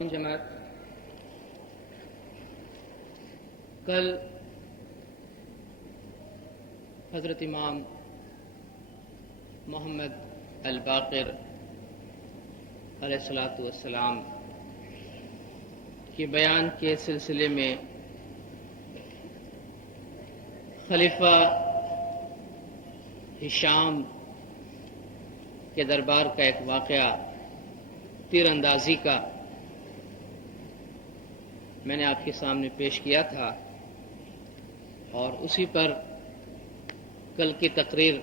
جماعت کل حضرت امام محمد الباقر علیہ الصلوۃ والسلام کے بیان کے سلسلے میں خلیفہ ہشام کے دربار کا ایک واقعہ تیر اندازی کا میں نے آپ کے سامنے پیش کیا تھا، اور اسی پر کل کی تقریر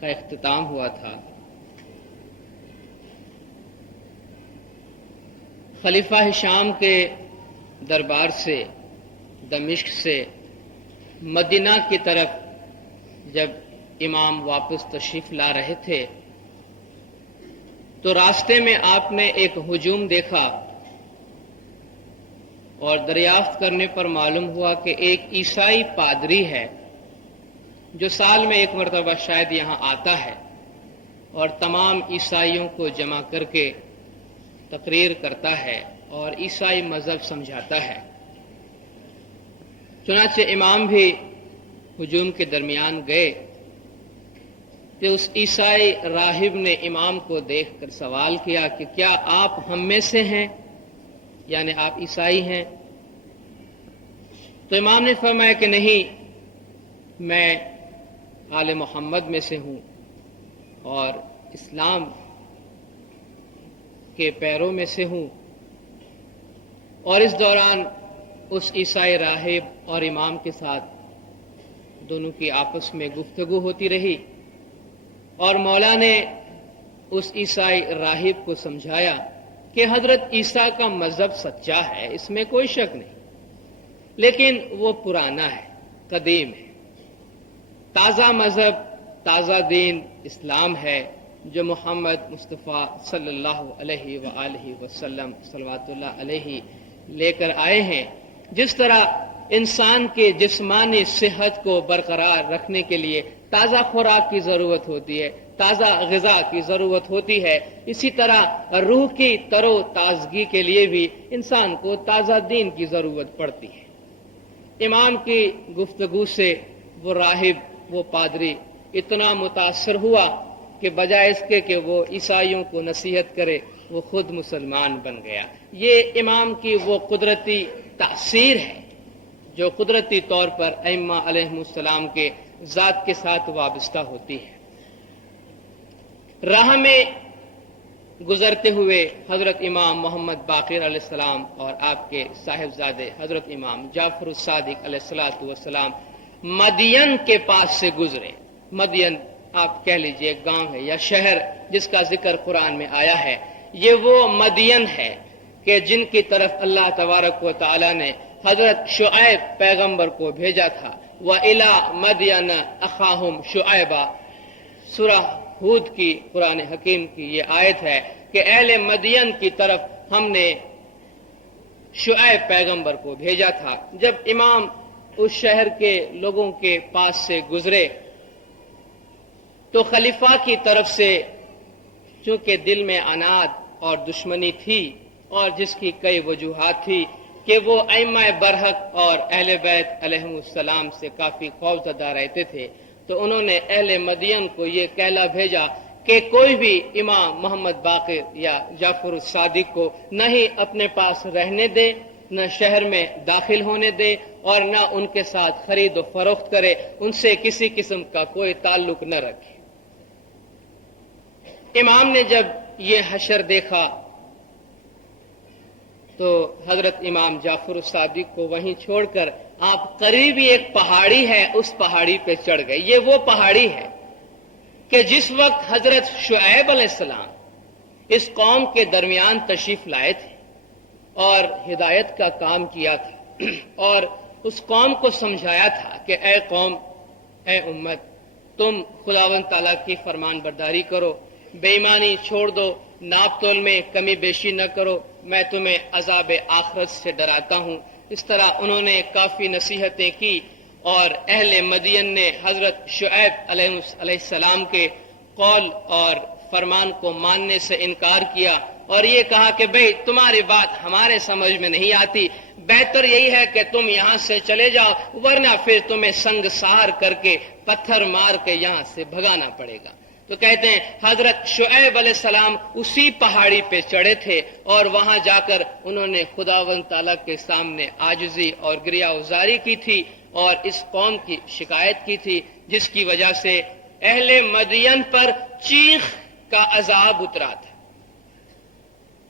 کا اختتام ہوا تھا۔ خلیفہ ہشام کے دربار سے دمشق سے مدینہ کی طرف جب امام واپس تشریف لا رہے تھے تو راستے میں آپ نے ایک ہجوم دیکھا، اور دریافت کرنے پر معلوم ہوا کہ ایک عیسائی پادری ہے جو سال میں ایک مرتبہ شاید یہاں آتا ہے اور تمام عیسائیوں کو جمع کر کے تقریر کرتا ہے اور عیسائی مذہب سمجھاتا ہے۔ چنانچہ امام بھی ہجوم کے درمیان گئے کہ اس عیسائی راہب نے امام کو دیکھ کر سوال کیا کہ کیا آپ ہم میں سے ہیں، یعنی آپ عیسائی ہیں؟ تو امام نے فرمایا کہ نہیں، میں آل محمد میں سے ہوں اور اسلام کے پیروں میں سے ہوں۔ اور اس دوران اس عیسائی راہب اور امام کے ساتھ دونوں کی آپس میں گفتگو ہوتی رہی، اور مولا نے اس عیسائی راہب کو سمجھایا کہ حضرت عیسیٰ کا مذہب سچا ہے، اس میں کوئی شک نہیں، لیکن وہ پرانا ہے، قدیم ہے۔ تازہ مذہب، تازہ دین اسلام ہے جو محمد مصطفیٰ صلی اللہ علیہ وآلہ وسلم صلوات اللہ علیہ لے کر آئے ہیں۔ جس طرح انسان کے جسمانی صحت کو برقرار رکھنے کے لیے تازہ خوراک کی ضرورت ہوتی ہے، تازہ غذا کی ضرورت ہوتی ہے، اسی طرح روح کی تر و تازگی کے لیے بھی انسان کو تازہ دین کی ضرورت پڑتی ہے۔ امام کی گفتگو سے وہ راہب، وہ پادری اتنا متاثر ہوا کہ بجائے اس کے کہ وہ عیسائیوں کو نصیحت کرے وہ خود مسلمان بن گیا۔ یہ امام کی وہ قدرتی تاثیر ہے جو قدرتی طور پر ائمہ علیہم السلام کے ذات کے ساتھ وابستہ ہوتی ہے۔ راہ میں گزرتے ہوئے حضرت امام محمد باقر علیہ السلام اور آپ کے صاحبزادے حضرت امام جعفر الصادق علیہ الصلوۃ والسلام مدین کے پاس سے گزرے۔ مدین آپ کہہ لیجئے ایک گاؤں ہے یا شہر جس کا ذکر قرآن میں آیا ہے۔ یہ وہ مدین ہے کہ جن کی طرف اللہ تبارک و تعالی نے حضرت شعیب پیغمبر کو بھیجا تھا۔ وَإِلَى مَدْيَنَ أَخَاهُمْ شُعَيْبًا، سورہ ہود کی قرآن حکیم کی یہ آیت ہے کہ اہل مدین کی طرف ہم نے شعیب پیغمبر کو بھیجا تھا۔ جب امام اس شہر کے لوگوں کے پاس سے گزرے تو خلیفہ کی طرف سے چونکہ دل میں عناد اور دشمنی تھی اور جس کی کئی وجوہات تھی کہ وہ ائمہ برحق اور اہل بیت علیہم السلام سے کافی خوفزدہ رہتے تھے، تو انہوں نے اہل مدین کو یہ کہلا بھیجا کہ کوئی بھی امام محمد باقر یا جعفر الصادق کو نہ ہی اپنے پاس رہنے دے، نہ شہر میں داخل ہونے دے، اور نہ ان کے ساتھ خرید و فروخت کرے، ان سے کسی قسم کا کوئی تعلق نہ رکھے۔ امام نے جب یہ حشر دیکھا تو حضرت امام جعفر الصادق کو وہیں چھوڑ کر آپ قریب ہی ایک پہاڑی ہے اس پہاڑی پہ چڑھ گئے۔ یہ وہ پہاڑی ہے کہ جس وقت حضرت شعیب علیہ السلام اس قوم کے درمیان تشریف لائے تھے اور ہدایت کا کام کیا تھا اور اس قوم کو سمجھایا تھا کہ اے قوم، اے امت، تم خداوند تعالیٰ کی فرمان برداری کرو، بے ایمانی چھوڑ دو، ناپ تول میں کمی بیشی نہ کرو، میں تمہیں عذاب آخرت سے ڈراتا ہوں۔ اس طرح انہوں نے کافی نصیحتیں کی اور اہل مدین نے حضرت شعیب علیہ السلام کے قول اور فرمان کو ماننے سے انکار کیا اور یہ کہا کہ بھئی تمہاری بات ہمارے سمجھ میں نہیں آتی، بہتر یہی ہے کہ تم یہاں سے چلے جاؤ، ورنہ پھر تمہیں سنگسار کر کے پتھر مار کے یہاں سے بھگانا پڑے گا۔ تو کہتے ہیں حضرت شعیب علیہ السلام اسی پہاڑی پہ چڑھے تھے اور وہاں جا کر انہوں نے خداوند تعالیٰ کے سامنے عاجزی اور گریہ گزاری کی تھی اور اس قوم کی شکایت کی تھی، جس کی وجہ سے اہل مدین پر چیخ کا عذاب اترا تھا۔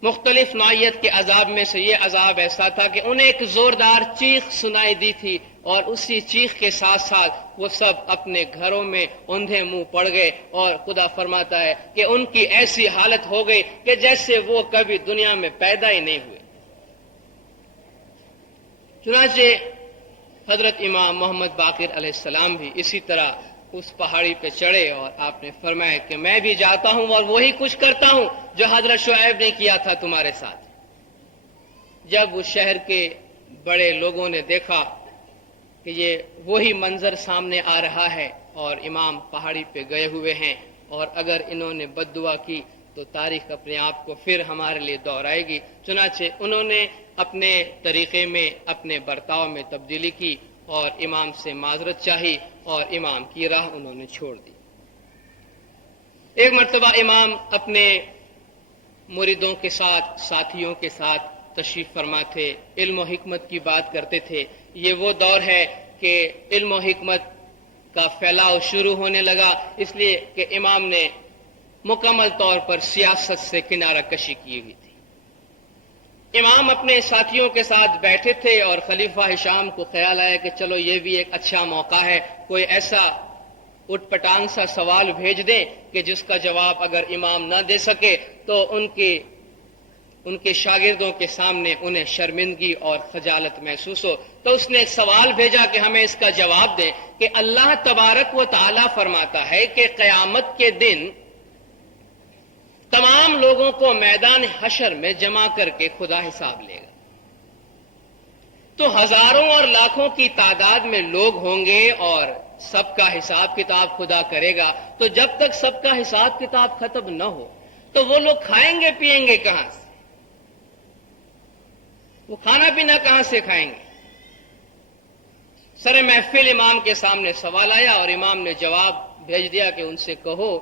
مختلف نوعیت کے عذاب میں سے یہ عذاب ایسا تھا کہ انہیں ایک زوردار چیخ سنائی دی تھی اور اسی چیخ کے ساتھ ساتھ وہ سب اپنے گھروں میں اوندھے منہ پڑ گئے، اور خدا فرماتا ہے کہ ان کی ایسی حالت ہو گئی کہ جیسے وہ کبھی دنیا میں پیدا ہی نہیں ہوئے۔ چنانچہ حضرت امام محمد باقر علیہ السلام بھی اسی طرح اس پہاڑی پہ چڑھے اور آپ نے فرمایا کہ میں بھی جاتا ہوں اور وہی کچھ کرتا ہوں جو حضرت شعیب نے کیا تھا تمہارے ساتھ۔ جب اس شہر کے بڑے لوگوں نے دیکھا کہ یہ وہی منظر سامنے آ رہا ہے اور امام پہاڑی پہ گئے ہوئے ہیں، اور اگر انہوں نے بد دعا کی تو تاریخ اپنے آپ کو پھر ہمارے لیے دہرائے گی، چنانچہ انہوں نے اپنے طریقے میں، اپنے برتاؤ میں تبدیلی کی اور امام سے معذرت چاہی اور امام کی راہ انہوں نے چھوڑ دی۔ ایک مرتبہ امام اپنے مریدوں کے ساتھ، ساتھیوں کے ساتھ تشریف فرما تھے، علم و حکمت کی بات کرتے تھے۔ یہ وہ دور ہے کہ علم و حکمت کا پھیلاؤ شروع ہونے لگا، اس لیے کہ امام نے مکمل طور پر سیاست سے کنارہ کشی کی ہوئی تھی۔ امام اپنے ساتھیوں کے ساتھ بیٹھے تھے اور خلیفہ ہشام کو خیال آیا کہ چلو یہ بھی ایک اچھا موقع ہے، کوئی ایسا اٹھ پٹانگ سا سوال بھیج دیں کہ جس کا جواب اگر امام نہ دے سکے تو ان کے شاگردوں کے سامنے انہیں شرمندگی اور خجالت محسوس ہو۔ تو اس نے ایک سوال بھیجا کہ ہمیں اس کا جواب دیں کہ اللہ تبارک و تعالی فرماتا ہے کہ قیامت کے دن تمام لوگوں کو میدان حشر میں جمع کر کے خدا حساب لے گا، تو ہزاروں اور لاکھوں کی تعداد میں لوگ ہوں گے اور سب کا حساب کتاب خدا کرے گا، تو جب تک سب کا حساب کتاب ختم نہ ہو تو وہ لوگ کھائیں گے پیئیں گے کہاں سے؟ وہ کھانا پینا کہاں سے کھائیں گے؟ سر محفل امام کے سامنے سوال آیا اور امام نے جواب بھیج دیا کہ ان سے کہو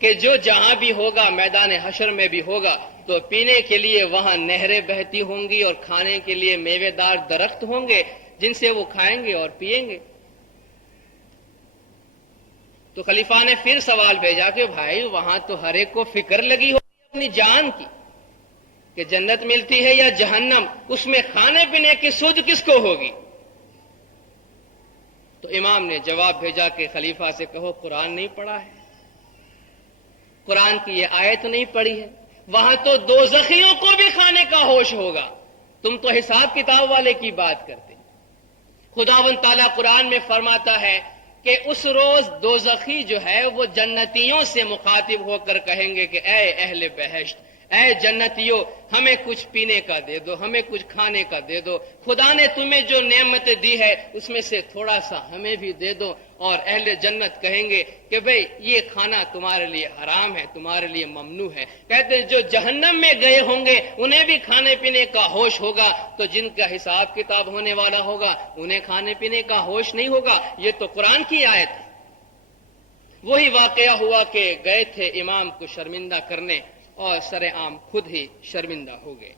کہ جو جہاں بھی ہوگا میدان حشر میں بھی ہوگا تو پینے کے لیے وہاں نہریں بہتی ہوں گی اور کھانے کے لیے میوے دار درخت ہوں گے جن سے وہ کھائیں گے اور پیئیں گے۔ تو خلیفہ نے پھر سوال بھیجا کہ بھائی وہاں تو ہر ایک کو فکر لگی ہوگی اپنی جان کی کہ جنت ملتی ہے یا جہنم، اس میں کھانے پینے کی سود کس کو ہوگی؟ تو امام نے جواب بھیجا کہ خلیفہ سے کہو قرآن نہیں پڑھا ہے، قرآن کی یہ آیت نہیں پڑھی ہے، وہاں تو دوزخیوں کو بھی کھانے کا ہوش ہوگا، تم تو حساب کتاب والے کی بات کرتے۔ خداوند تعالیٰ قرآن میں فرماتا ہے کہ اس روز دوزخی جو ہے وہ جنتیوں سے مخاطب ہو کر کہیں گے کہ اے اہل بہشت، اے جنتیوں، ہمیں کچھ پینے کا دے دو، ہمیں کچھ کھانے کا دے دو، خدا نے تمہیں جو نعمتیں دی ہے اس میں سے تھوڑا سا ہمیں بھی دے دو۔ اور اہل جنت کہیں گے کہ بھئی یہ کھانا تمہارے لیے حرام ہے، تمہارے لیے ممنوع ہے۔ کہتے ہیں جو جہنم میں گئے ہوں گے انہیں بھی کھانے پینے کا ہوش ہوگا، تو جن کا حساب کتاب ہونے والا ہوگا انہیں کھانے پینے کا ہوش نہیں ہوگا۔ یہ تو قرآن کی آیت ہے۔ وہی واقعہ ہوا کہ گئے تھے امام کو شرمندہ کرنے اور سر عام خود ہی شرمندہ ہو گئے۔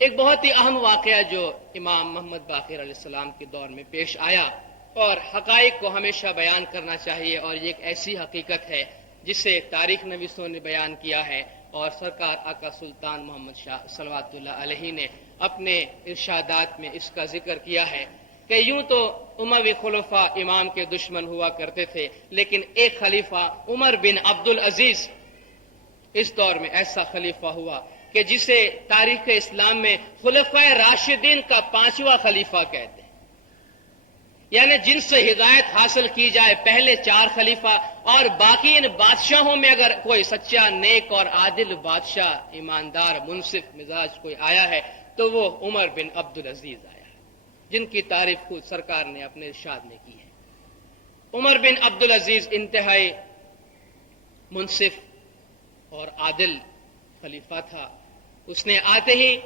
ایک بہت ہی اہم واقعہ جو امام محمد باقر علیہ السلام کے دور میں پیش آیا، اور حقائق کو ہمیشہ بیان کرنا چاہیے، اور یہ ایک ایسی حقیقت ہے جسے تاریخ نویسوں نے بیان کیا ہے اور سرکار آقا سلطان محمد شاہ صلوات اللہ علیہ نے اپنے ارشادات میں اس کا ذکر کیا ہے کہ یوں تو اموی خلفاء امام کے دشمن ہوا کرتے تھے، لیکن ایک خلیفہ عمر بن عبدالعزیز اس دور میں ایسا خلیفہ ہوا کہ جسے تاریخ اسلام میں خلفائے راشدین کا 5واں خلیفہ کہتے ہیں، یعنی جن سے ہدایت حاصل کی جائے پہلے 4 خلیفہ، اور باقی ان بادشاہوں میں اگر کوئی سچا نیک اور عادل بادشاہ، ایماندار منصف مزاج کوئی آیا ہے تو وہ عمر بن عبدالعزیز آیا، جن کی تعریف خود سرکار نے اپنے ارشاد میں کی ہے۔ عمر بن عبدالعزیز انتہائی منصف، اور عادل خلیفہ تھا. اس نے آتے ہی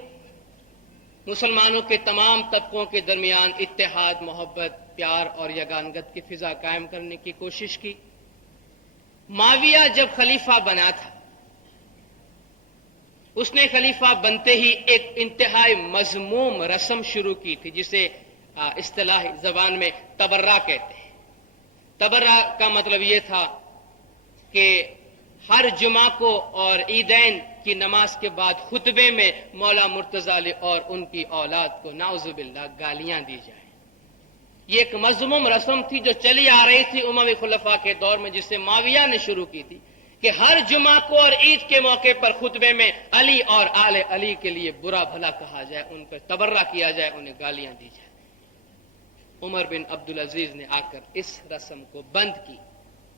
مسلمانوں کے تمام طبقوں کے درمیان اتحاد، محبت، پیار اور یگانگت کی فضا قائم کرنے کی کوشش کی. معاویہ جب خلیفہ بنا تھا، اس نے خلیفہ بنتے ہی ایک انتہائی مذموم رسم شروع کی تھی جسے اصطلاحی زبان میں تبرہ کہتے ہیں. تبرہ کا مطلب یہ تھا کہ ہر جمعہ کو اور عیدین کی نماز کے بعد خطبے میں مولا مرتضی علی اور ان کی اولاد کو نعوذ باللہ گالیاں دی جائیں. یہ ایک مذموم رسم تھی جو چلی آ رہی تھی اموی خلفاء کے دور میں، جسے معاویہ نے شروع کی تھی کہ ہر جمعہ کو اور عید کے موقع پر خطبے میں علی اور آل علی کے لیے برا بھلا کہا جائے، ان پر تبرہ کیا جائے، انہیں گالیاں دی جائیں. عمر بن عبدالعزیز نے آ کر اس رسم کو بند کی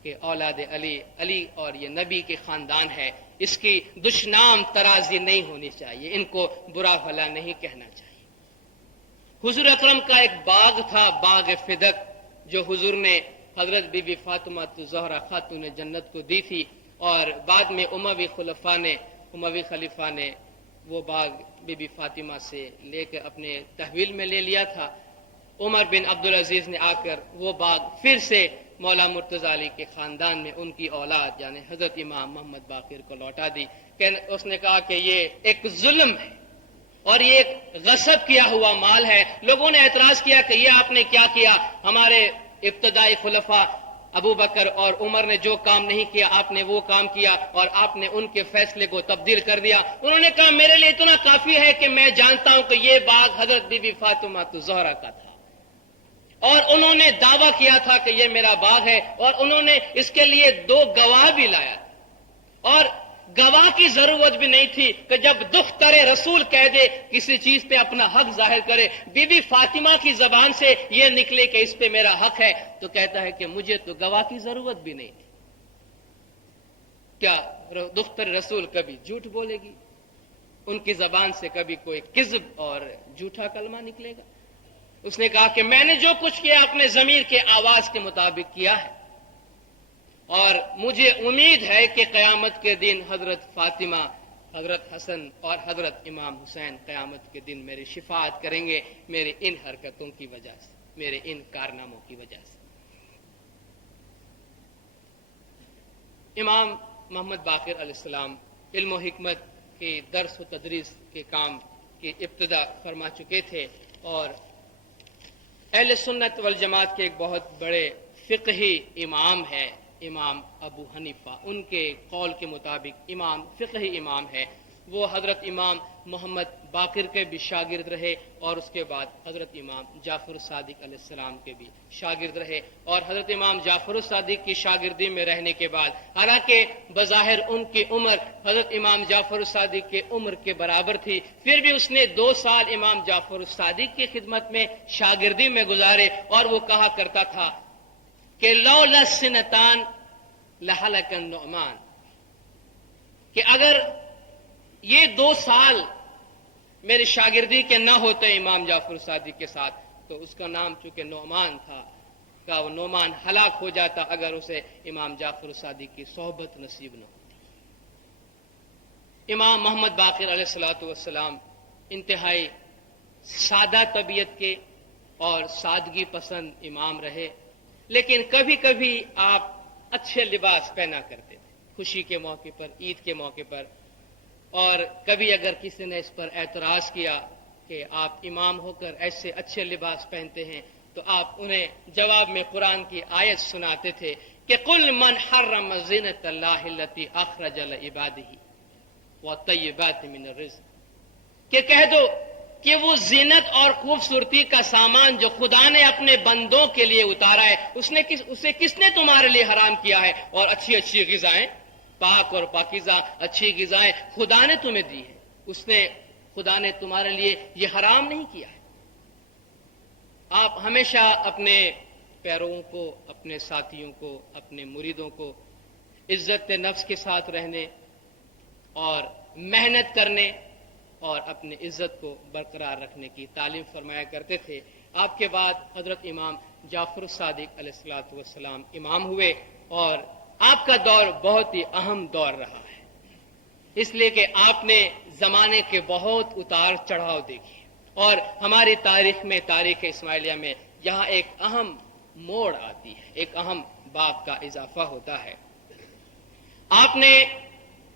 کہ اولاد علی اور یہ نبی کے خاندان ہے، اس کی دشنام ترازی نہیں ہونی چاہیے، ان کو برا بھلا نہیں کہنا چاہیے. حضور اکرم کا ایک باغ تھا، باغ فدق، جو حضور نے حضرت بی بی فاطمہ الزہرا خاتون جنت کو دی تھی، اور بعد میں اموی خلیفہ نے وہ باغ بی بی فاطمہ سے لے کر اپنے تحویل میں لے لیا تھا. عمر بن عبدالعزیز نے آ کر وہ باغ پھر سے مولا مرتضی علی کے خاندان میں ان کی اولاد یعنی حضرت امام محمد باقر کو لوٹا دی. اس نے کہا کہ یہ ایک ظلم ہے اور یہ ایک غصب کیا ہوا مال ہے. لوگوں نے اعتراض کیا کہ یہ آپ نے کیا کیا، ہمارے ابتدائی خلفاء ابو بکر اور عمر نے جو کام نہیں کیا آپ نے وہ کام کیا اور آپ نے ان کے فیصلے کو تبدیل کر دیا. انہوں نے کہا میرے لیے اتنا کافی ہے کہ میں جانتا ہوں کہ یہ باغ حضرت بی بی فاطمہ الزہرا کا تھا اور انہوں نے دعویٰ کیا تھا کہ یہ میرا باغ ہے، اور انہوں نے اس کے لیے 2 گواہ بھی لایا اور گواہ کی ضرورت بھی نہیں تھی کہ جب دختر رسول کہہ دے کسی چیز پہ اپنا حق ظاہر کرے. بی بی فاطمہ کی زبان سے یہ نکلے کہ اس پہ میرا حق ہے تو کہتا ہے کہ مجھے تو گواہ کی ضرورت بھی نہیں تھی. کیا دختر رسول کبھی جھوٹ بولے گی؟ ان کی زبان سے کبھی کوئی کذب اور جھوٹا کلمہ نکلے گا؟ اس نے کہا کہ میں نے جو کچھ کیا اپنے ضمیر کے آواز کے مطابق کیا ہے، اور مجھے امید ہے کہ قیامت کے دن حضرت فاطمہ، حضرت حسن اور حضرت امام حسین قیامت کے دن میری شفاعت کریں گے میرے ان حرکتوں کی وجہ سے، میرے ان کارناموں کی وجہ سے. امام محمد باقر علیہ السلام علم و حکمت کے درس و تدریس کے کام کی ابتدا فرما چکے تھے، اور اہل سنت والجماعت کے ایک بہت بڑے فقہی امام ہے امام ابو حنیفہ. ان کے قول کے مطابق امام فقہی امام ہے. وہ حضرت امام محمد باقر کے بھی شاگرد رہے اور اس کے بعد حضرت امام جعفر الصادق علیہ السلام کے بھی شاگرد رہے. اور حضرت امام جعفر الصادق کی شاگردی میں رہنے کے بعد، حالانکہ بظاہر ان کی عمر حضرت امام جعفر الصادق کے عمر کے برابر تھی، پھر بھی اس نے 2 سال امام جعفر الصادق کی خدمت میں شاگردی میں گزارے. اور وہ کہا کرتا تھا کہ لولا السنتان لہلک النعمان، کہ اگر یہ 2 سال میری شاگردی کے نہ ہوتے امام جعفر الصادق کے ساتھ تو اس کا نام چونکہ نعمان تھا، کا وہ نعمان ہلاک ہو جاتا اگر اسے امام جعفر الصادق کی صحبت نصیب نہ ہوتی. امام محمد باقر علیہ السلام انتہائی سادہ طبیعت کے اور سادگی پسند امام رہے، لیکن کبھی کبھی آپ اچھے لباس پہنا کرتے تھے خوشی کے موقع پر، عید کے موقع پر. اور کبھی اگر کسی نے اس پر اعتراض کیا کہ آپ امام ہو کر ایسے اچھے لباس پہنتے ہیں تو آپ انہیں جواب میں قرآن کی آیت سناتے تھے کہ قل من حرم زینت اللہ التی اخرج لعبادہ والطیبات من الرزق، کہ کہہ دو کہ وہ زینت اور خوبصورتی کا سامان جو خدا نے اپنے بندوں کے لیے اتارا ہے اسے کس نے تمہارے لیے حرام کیا ہے؟ اور اچھی اچھی غذائیں، پاک اور پاکیزہ اچھی غذائیں خدا نے تمہیں دی ہے، خدا نے تمہارے لیے یہ حرام نہیں کیا ہے. آپ ہمیشہ اپنے پیرووں کو، اپنے ساتھیوں کو، اپنے مریدوں کو عزت نفس کے ساتھ رہنے اور محنت کرنے اور اپنی عزت کو برقرار رکھنے کی تعلیم فرمایا کرتے تھے. آپ کے بعد حضرت امام جعفر الصادق علیہ السلام امام ہوئے اور آپ کا دور بہت ہی اہم دور رہا ہے. اس لیے کہ آپ نے زمانے کے بہت اتار چڑھاؤ دیکھے اور ہماری تاریخ میں، تاریخ اسماعیلیہ میں یہاں ایک اہم موڑ آتی ہے، ایک اہم باب کا اضافہ ہوتا ہے۔ آپ نے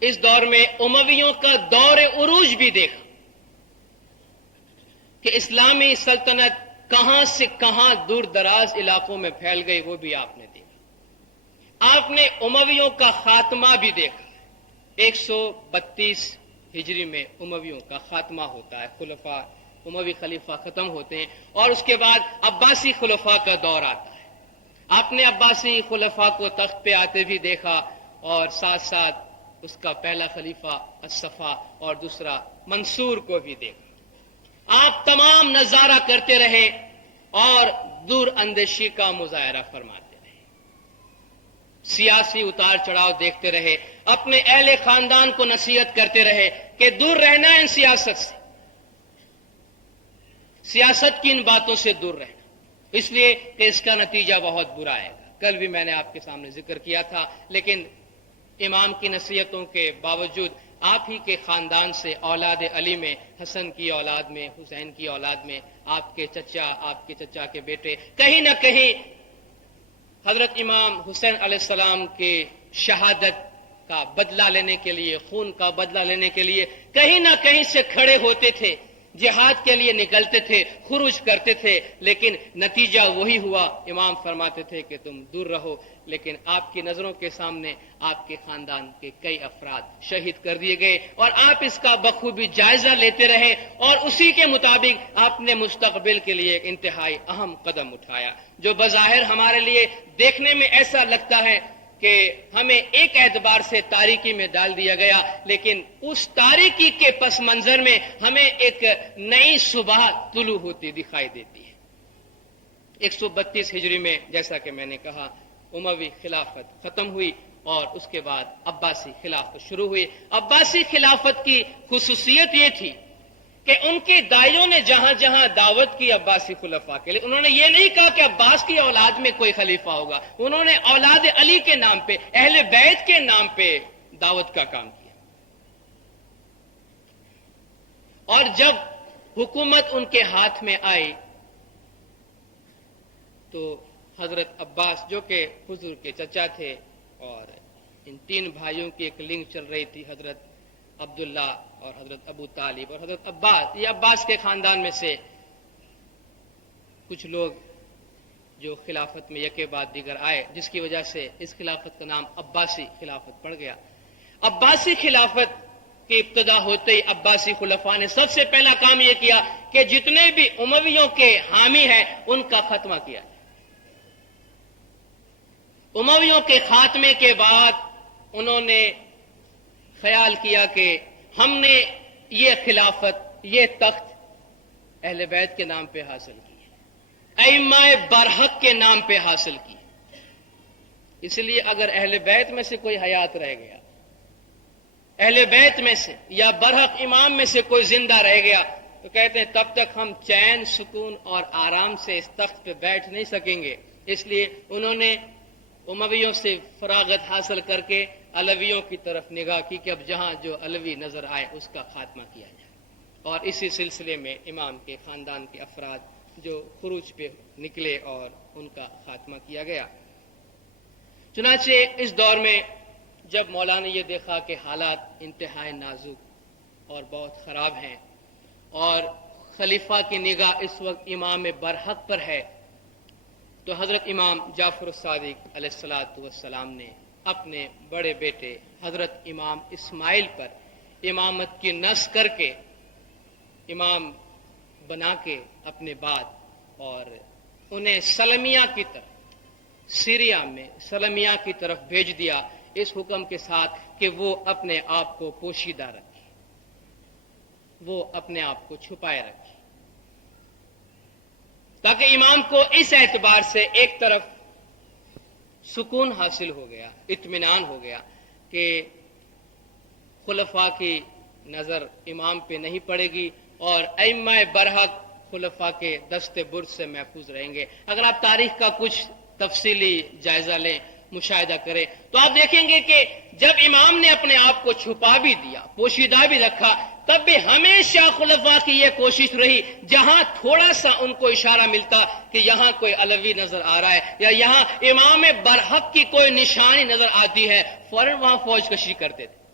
اس دور میں امویوں کا دور عروج بھی دیکھا کہ اسلامی سلطنت کہاں سے کہاں دور دراز علاقوں میں پھیل گئی، وہ بھی آپ نے دیکھا۔ آپ نے امویوں کا خاتمہ بھی دیکھا۔ 132 ہجری میں امویوں کا خاتمہ ہوتا ہے، خلفاء اموی خلیفہ ختم ہوتے ہیں اور اس کے بعد عباسی خلفاء کا دور آتا ہے۔ آپ نے عباسی خلفاء کو تخت پہ آتے بھی دیکھا اور ساتھ ساتھ اس کا پہلا خلیفہ الصفا اور دوسرا منصور کو بھی دیکھا۔ آپ تمام نظارہ کرتے رہے اور دور اندیشی کا مظاہرہ فرماتے رہے، سیاسی اتار چڑھاؤ دیکھتے رہے، اپنے اہل خاندان کو نصیحت کرتے رہے کہ دور رہنا ہے ان سیاست سے، سیاست کی ان باتوں سے دور رہنا، اس لیے کہ اس کا نتیجہ بہت برا آئے گا۔ کل بھی میں نے آپ کے سامنے ذکر کیا تھا، لیکن امام کی نصیحتوں کے باوجود آپ ہی کے خاندان سے، اولاد علی میں، حسن کی اولاد میں، حسین کی اولاد میں، آپ کے چچا کے بیٹے کہیں نہ کہیں حضرت امام حسین علیہ السلام کی شہادت کا بدلہ لینے کے لیے، خون کا بدلہ لینے کے لیے کہیں نہ کہیں سے کھڑے ہوتے تھے، جہاد کے لیے نکلتے تھے، خروج کرتے تھے، لیکن نتیجہ وہی ہوا۔ امام فرماتے تھے کہ تم دور رہو، لیکن آپ کی نظروں کے سامنے آپ کے خاندان کے کئی افراد شہید کر دیے گئے اور آپ اس کا بخوبی جائزہ لیتے رہے اور اسی کے مطابق آپ نے مستقبل کے لیے ایک انتہائی اہم قدم اٹھایا، جو بظاہر ہمارے لیے دیکھنے میں ایسا لگتا ہے کہ ہمیں ایک اعتبار سے تاریکی میں ڈال دیا گیا، لیکن اس تاریکی کے پس منظر میں ہمیں ایک نئی صبح طلوع ہوتی دکھائی دیتی ہے۔ 132 ہجری میں جیسا کہ میں نے کہا اموی خلافت ختم ہوئی اور اس کے بعد عباسی خلافت شروع ہوئی۔ عباسی خلافت کی خصوصیت یہ تھی کہ ان کے دائیوں نے جہاں جہاں دعوت کی عباسی خلفاء کے لیے، انہوں نے یہ نہیں کہا کہ عباس کی اولاد میں کوئی خلیفہ ہوگا، انہوں نے اولاد علی کے نام پہ، اہل بیت کے نام پہ دعوت کا کام کیا۔ اور جب حکومت ان کے ہاتھ میں آئی تو حضرت عباس جو کہ حضور کے چچا تھے اور ان تین بھائیوں کی ایک لنک چل رہی تھی، حضرت عبداللہ اور حضرت ابو طالب اور حضرت عباس، یہ عباس کے خاندان میں سے کچھ لوگ جو خلافت میں یکے بعد دیگر آئے، جس کی وجہ سے اس خلافت کا نام عباسی خلافت پڑ گیا۔ عباسی خلافت کی ابتدا ہوتے ہی عباسی خلفاء نے سب سے پہلا کام یہ کیا کہ جتنے بھی امویوں کے حامی ہیں ان کا خاتمہ کیا۔ امویوں کے خاتمے کے بعد انہوں نے خیال کیا کہ ہم نے یہ خلافت، یہ تخت اہل بیت کے نام پہ حاصل کی، ائمہ برحق کے نام پہ حاصل کی، اس لیے اگر اہل بیت میں سے کوئی حیات رہ گیا، اہل بیت میں سے یا برحق امام میں سے کوئی زندہ رہ گیا، تو کہتے ہیں تب تک ہم چین، سکون اور آرام سے اس تخت پہ بیٹھ نہیں سکیں گے۔ اس لیے انہوں نے امویوں سے فراغت حاصل کر کے علویوں کی طرف نگاہ کی کہ اب جہاں جو علوی نظر آئے اس کا خاتمہ کیا جائے، اور اسی سلسلے میں امام کے خاندان کے افراد جو خروج پہ نکلے اور ان کا خاتمہ کیا گیا۔ چنانچہ اس دور میں جب مولا نے یہ دیکھا کہ حالات انتہائی نازک اور بہت خراب ہیں اور خلیفہ کی نگاہ اس وقت امام برحق پر ہے، تو حضرت امام جعفر الصادق علیہ السلام نے اپنے بڑے بیٹے حضرت امام اسماعیل پر امامت کی نصب کر کے امام بنا کے اپنے بعد اور انہیں سلمیہ کی طرف، سیریا میں سلمیہ کی طرف بھیج دیا، اس حکم کے ساتھ کہ وہ اپنے آپ کو پوشیدہ رکھے، وہ اپنے آپ کو چھپائے رکھے، تاکہ امام کو اس اعتبار سے ایک طرف سکون حاصل ہو گیا، اطمینان ہو گیا کہ خلفاء کی نظر امام پہ نہیں پڑے گی اور ائمہ برحق خلفاء کے دست برد سے محفوظ رہیں گے۔ اگر آپ تاریخ کا کچھ تفصیلی جائزہ لیں مشاہدہ کریں تو آپ دیکھیں گے کہ جب امام نے اپنے آپ کو چھپا بھی دیا، پوشیدہ بھی رکھا، تب بھی ہمیشہ خلفاء کی یہ کوشش رہی جہاں تھوڑا سا ان کو اشارہ ملتا کہ یہاں کوئی علوی نظر آ رہا ہے یا یہاں امام برحق کی کوئی نشانی نظر آتی ہے، فوراً وہاں فوج کشی کرتے تھے،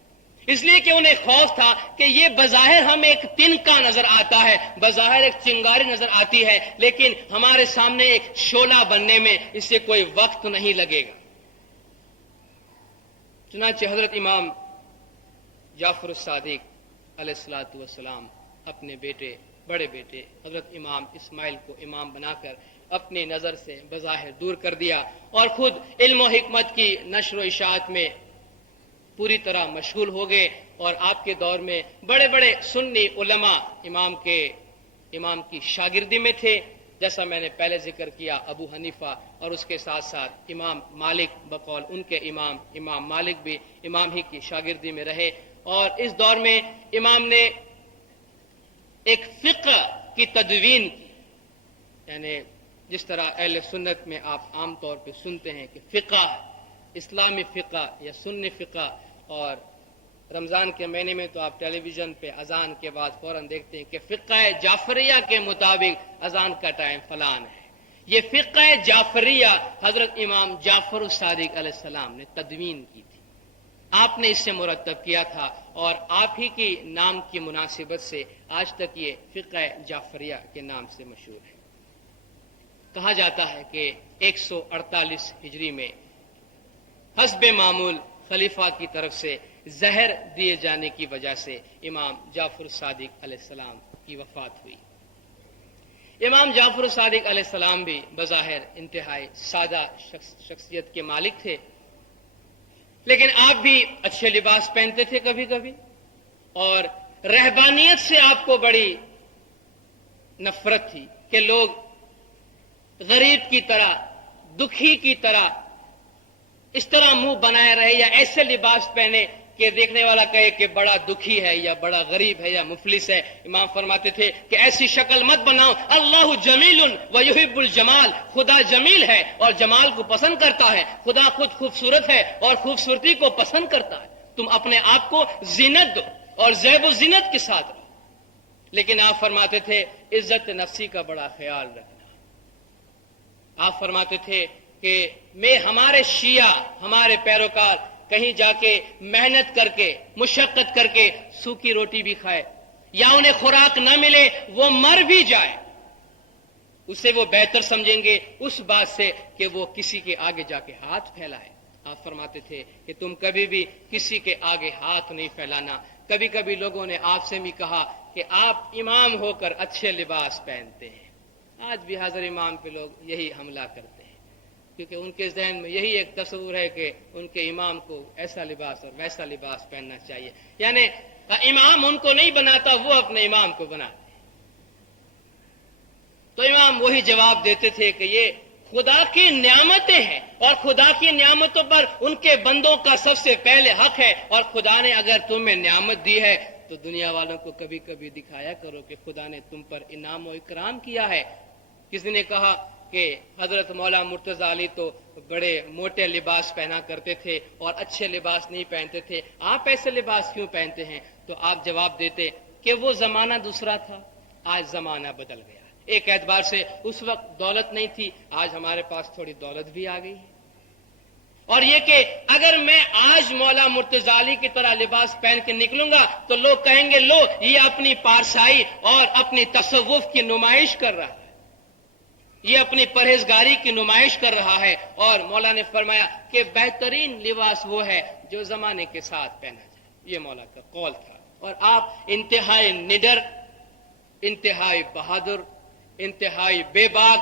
اس لیے کہ انہیں خوف تھا کہ یہ بظاہر ہمیں ایک تنکا نظر آتا ہے، بظاہر ایک چنگاری نظر آتی ہے، لیکن ہمارے سامنے ایک شعلہ بننے میں اس سے کوئی وقت نہیں لگے گا۔ چنانچہ حضرت امام جعفر الصادق علیہ الصلوۃ والسلام اپنے بیٹے، بڑے بیٹے حضرت امام اسماعیل کو امام بنا کر اپنی نظر سے بظاہر دور کر دیا اور خود علم و حکمت کی نشر و اشاعت میں پوری طرح مشغول ہو گئے، اور آپ کے دور میں بڑے بڑے سنی علماء امام کی شاگردی میں تھے، جیسا میں نے پہلے ذکر کیا ابو حنیفہ، اور اس کے ساتھ ساتھ امام مالک بقول ان کے امام مالک بھی امام ہی کی شاگردی میں رہے۔ اور اس دور میں امام نے ایک فقہ کی تدوین کی، یعنی جس طرح اہل سنت میں آپ عام طور پہ سنتے ہیں کہ فقہ، اسلامی فقہ یا سنی فقہ، اور رمضان کے مہینے میں تو آپ ٹیلی ویژن پہ اذان کے بعد فوراً دیکھتے ہیں کہ فقہ جعفریہ کے مطابق اذان کا ٹائم فلان ہے۔ یہ فقہ جعفریہ حضرت امام جعفر الصادق علیہ السلام نے تدوین کی تھی، آپ نے اس سے مرتب کیا تھا، اور آپ ہی کی نام کی مناسبت سے آج تک یہ فقہ جعفریہ کے نام سے مشہور ہے۔ کہا جاتا ہے کہ 148 ہجری میں حسب معمول خلیفہ کی طرف سے زہر دیے جانے کی وجہ سے امام جعفر الصادق علیہ السلام کی وفات ہوئی۔ امام جعفر الصادق علیہ السلام بھی بظاہر انتہائی سادہ شخصیت کے مالک تھے، لیکن آپ بھی اچھے لباس پہنتے تھے کبھی کبھی، اور رہبانیت سے آپ کو بڑی نفرت تھی کہ لوگ غریب کی طرح، دکھی کی طرح اس طرح منہ بنائے رہے یا ایسے لباس پہنے کہ دیکھنے والا کہے کہ بڑا دکھی ہے یا بڑا غریب ہے یا مفلس ہے۔ امام فرماتے تھے کہ ایسی شکل مت بناؤ، اللہ جمیل ویحب الجمال، خدا جمیل ہے اور جمال کو پسند کرتا ہے، خدا خود خوبصورت ہے اور خوبصورتی کو پسند کرتا ہے، تم اپنے آپ کو زینت دو اور زیب و زینت کے ساتھ رہو۔ لیکن آپ فرماتے تھے عزت نفسی کا بڑا خیال رکھنا۔ آپ فرماتے تھے کہ میں ہمارے شیعہ، ہمارے پیروکار کہیں جا کے محنت کر کے، مشقت کر کے سوکھی روٹی بھی کھائے یا انہیں خوراک نہ ملے، وہ مر بھی جائے، اسے وہ بہتر سمجھیں گے اس بات سے کہ وہ کسی کے آگے جا کے ہاتھ پھیلائے۔ آپ فرماتے تھے کہ تم کبھی بھی کسی کے آگے ہاتھ نہیں پھیلانا۔ کبھی کبھی لوگوں نے آپ سے بھی کہا کہ آپ امام ہو کر اچھے لباس پہنتے ہیں، آج بھی حاضر امام پہ لوگ یہی حملہ کرتے ہیں، کیونکہ ان کے ذہن میں یہی ایک تصور ہے کہ ان کے امام کو ایسا لباس اور ویسا لباس پہننا چاہیے، یعنی امام ان کو نہیں بناتا، وہ اپنے امام کو بناتے۔ تو امام وہی جواب دیتے تھے کہ یہ خدا کی نعمتیں ہیں، اور خدا کی نعمتوں پر ان کے بندوں کا سب سے پہلے حق ہے، اور خدا نے اگر تمہیں نعمت دی ہے تو دنیا والوں کو کبھی کبھی دکھایا کرو کہ خدا نے تم پر انعام و اکرام کیا ہے۔ کسی نے کہا کہ حضرت مولا مرتضی علی تو بڑے موٹے لباس پہنا کرتے تھے اور اچھے لباس نہیں پہنتے تھے، آپ ایسے لباس کیوں پہنتے ہیں؟ تو آپ جواب دیتے کہ وہ زمانہ دوسرا تھا، آج زمانہ بدل گیا۔ ایک اعتبار سے اس وقت دولت نہیں تھی، آج ہمارے پاس تھوڑی دولت بھی آ گئی ہے، اور یہ کہ اگر میں آج مولا مرتضی علی کی طرح لباس پہن کے نکلوں گا تو لوگ کہیں گے لو یہ اپنی پارسائی اور اپنی تصوف کی نمائش کر رہا ہے، یہ اپنی پرہیزگاری کی نمائش کر رہا ہے۔ اور مولا نے فرمایا کہ بہترین لباس وہ ہے جو زمانے کے ساتھ پہنا جائے، یہ مولا کا قول تھا۔ اور آپ انتہائی نڈر، انتہائی بہادر، انتہائی بے باک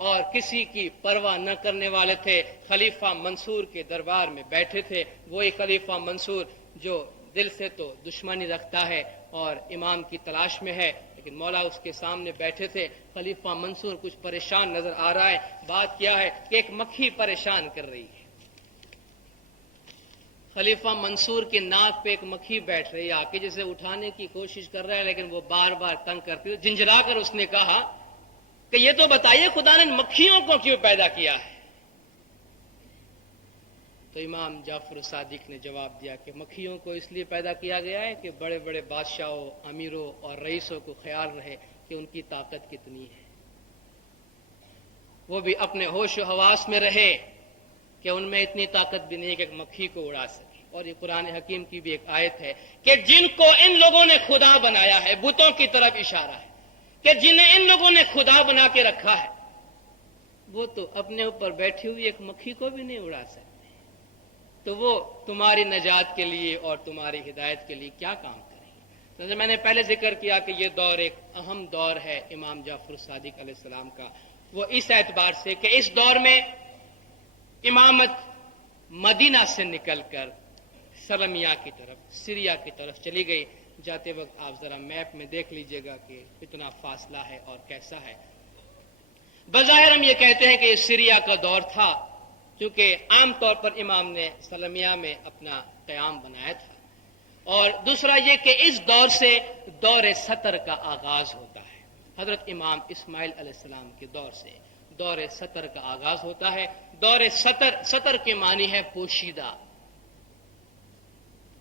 اور کسی کی پرواہ نہ کرنے والے تھے۔ خلیفہ منصور کے دربار میں بیٹھے تھے، وہی خلیفہ منصور جو دل سے تو دشمنی رکھتا ہے اور امام کی تلاش میں ہے، لیکن مولا اس کے سامنے بیٹھے تھے۔ خلیفہ منصور کچھ پریشان نظر آ رہا ہے، بات کیا ہے کہ ایک مکھی پریشان کر رہی ہے۔ خلیفہ منصور کے ناک پہ ایک مکھی بیٹھ رہی ہے، آ کے جسے اٹھانے کی کوشش کر رہا ہے لیکن وہ بار بار تنگ کرتی ہے۔ جھنجھلا کر اس نے کہا کہ یہ تو بتائیے خدا نے مکھیوں کو کیوں پیدا کیا ہے؟ تو امام جعفر صادق نے جواب دیا کہ مکھیوں کو اس لیے پیدا کیا گیا ہے کہ بڑے بڑے بادشاہوں، امیروں اور رئیسوں کو خیال رہے کہ ان کی طاقت کتنی ہے، وہ بھی اپنے ہوش و حواس میں رہے کہ ان میں اتنی طاقت بھی نہیں ہے کہ ایک مکھی کو اڑا سکے۔ اور یہ قرآن حکیم کی بھی ایک آیت ہے کہ جن کو ان لوگوں نے خدا بنایا ہے، بتوں کی طرف اشارہ ہے کہ جنہیں ان لوگوں نے خدا بنا کے رکھا ہے، وہ تو اپنے اوپر بیٹھی ہوئی ایک مکھی کو بھی نہیں اڑا سکتے، تو وہ تمہاری نجات کے لیے اور تمہاری ہدایت کے لیے کیا کام کریں گے؟ جیسے میں نے پہلے ذکر کیا کہ یہ دور ایک اہم دور ہے امام جعفر صادق علیہ السلام کا، وہ اس اعتبار سے کہ اس دور میں امامت مدینہ سے نکل کر سلمیہ کی طرف، سیریا کی طرف چلی گئی۔ جاتے وقت آپ ذرا میپ میں دیکھ لیجئے گا کہ کتنا فاصلہ ہے اور کیسا ہے۔ بظاہر ہم یہ کہتے ہیں کہ یہ سیریا کا دور تھا، کیونکہ عام طور پر امام نے سلمیہ میں اپنا قیام بنایا تھا، اور دوسرا یہ کہ اس دور سے دور سطر کا آغاز ہوتا ہے۔ حضرت امام اسماعیل علیہ السلام کے دور سے دور سطر کا آغاز ہوتا ہے۔ دور سطر کے معنی ہے پوشیدہ،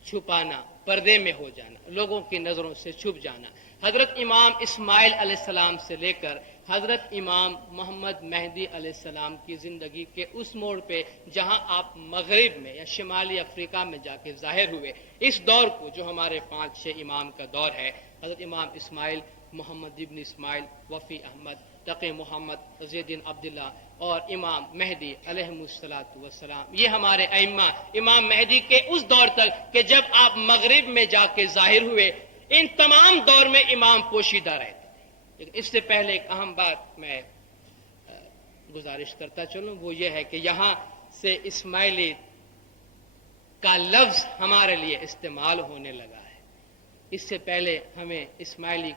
چھپانا، پردے میں ہو جانا، لوگوں کی نظروں سے چھپ جانا۔ حضرت امام اسماعیل علیہ السلام سے لے کر حضرت امام محمد مہدی علیہ السلام کی زندگی کے اس موڑ پہ جہاں آپ مغرب میں یا شمالی افریقہ میں جا کے ظاہر ہوئے، اس دور کو جو ہمارے 5-6 امام کا دور ہے، حضرت امام اسماعیل، محمد ابن اسماعیل، وفی احمد، تقی محمد، زید بن عبداللہ اور امام مہدی علیہ الصلوۃ والسلام، یہ ہمارے ائمہ امام مہدی کے اس دور تک کہ جب آپ مغرب میں جا کے ظاہر ہوئے، ان تمام دور میں امام پوشیدہ رہتے تھے۔ لیکن اس سے پہلے ایک اہم بات میں گزارش کرتا چلوں، وہ یہ ہے کہ یہاں سے اسماعیلی کا لفظ ہمارے لیے استعمال ہونے لگا ہے۔ اس سے پہلے ہمیں اسماعیلی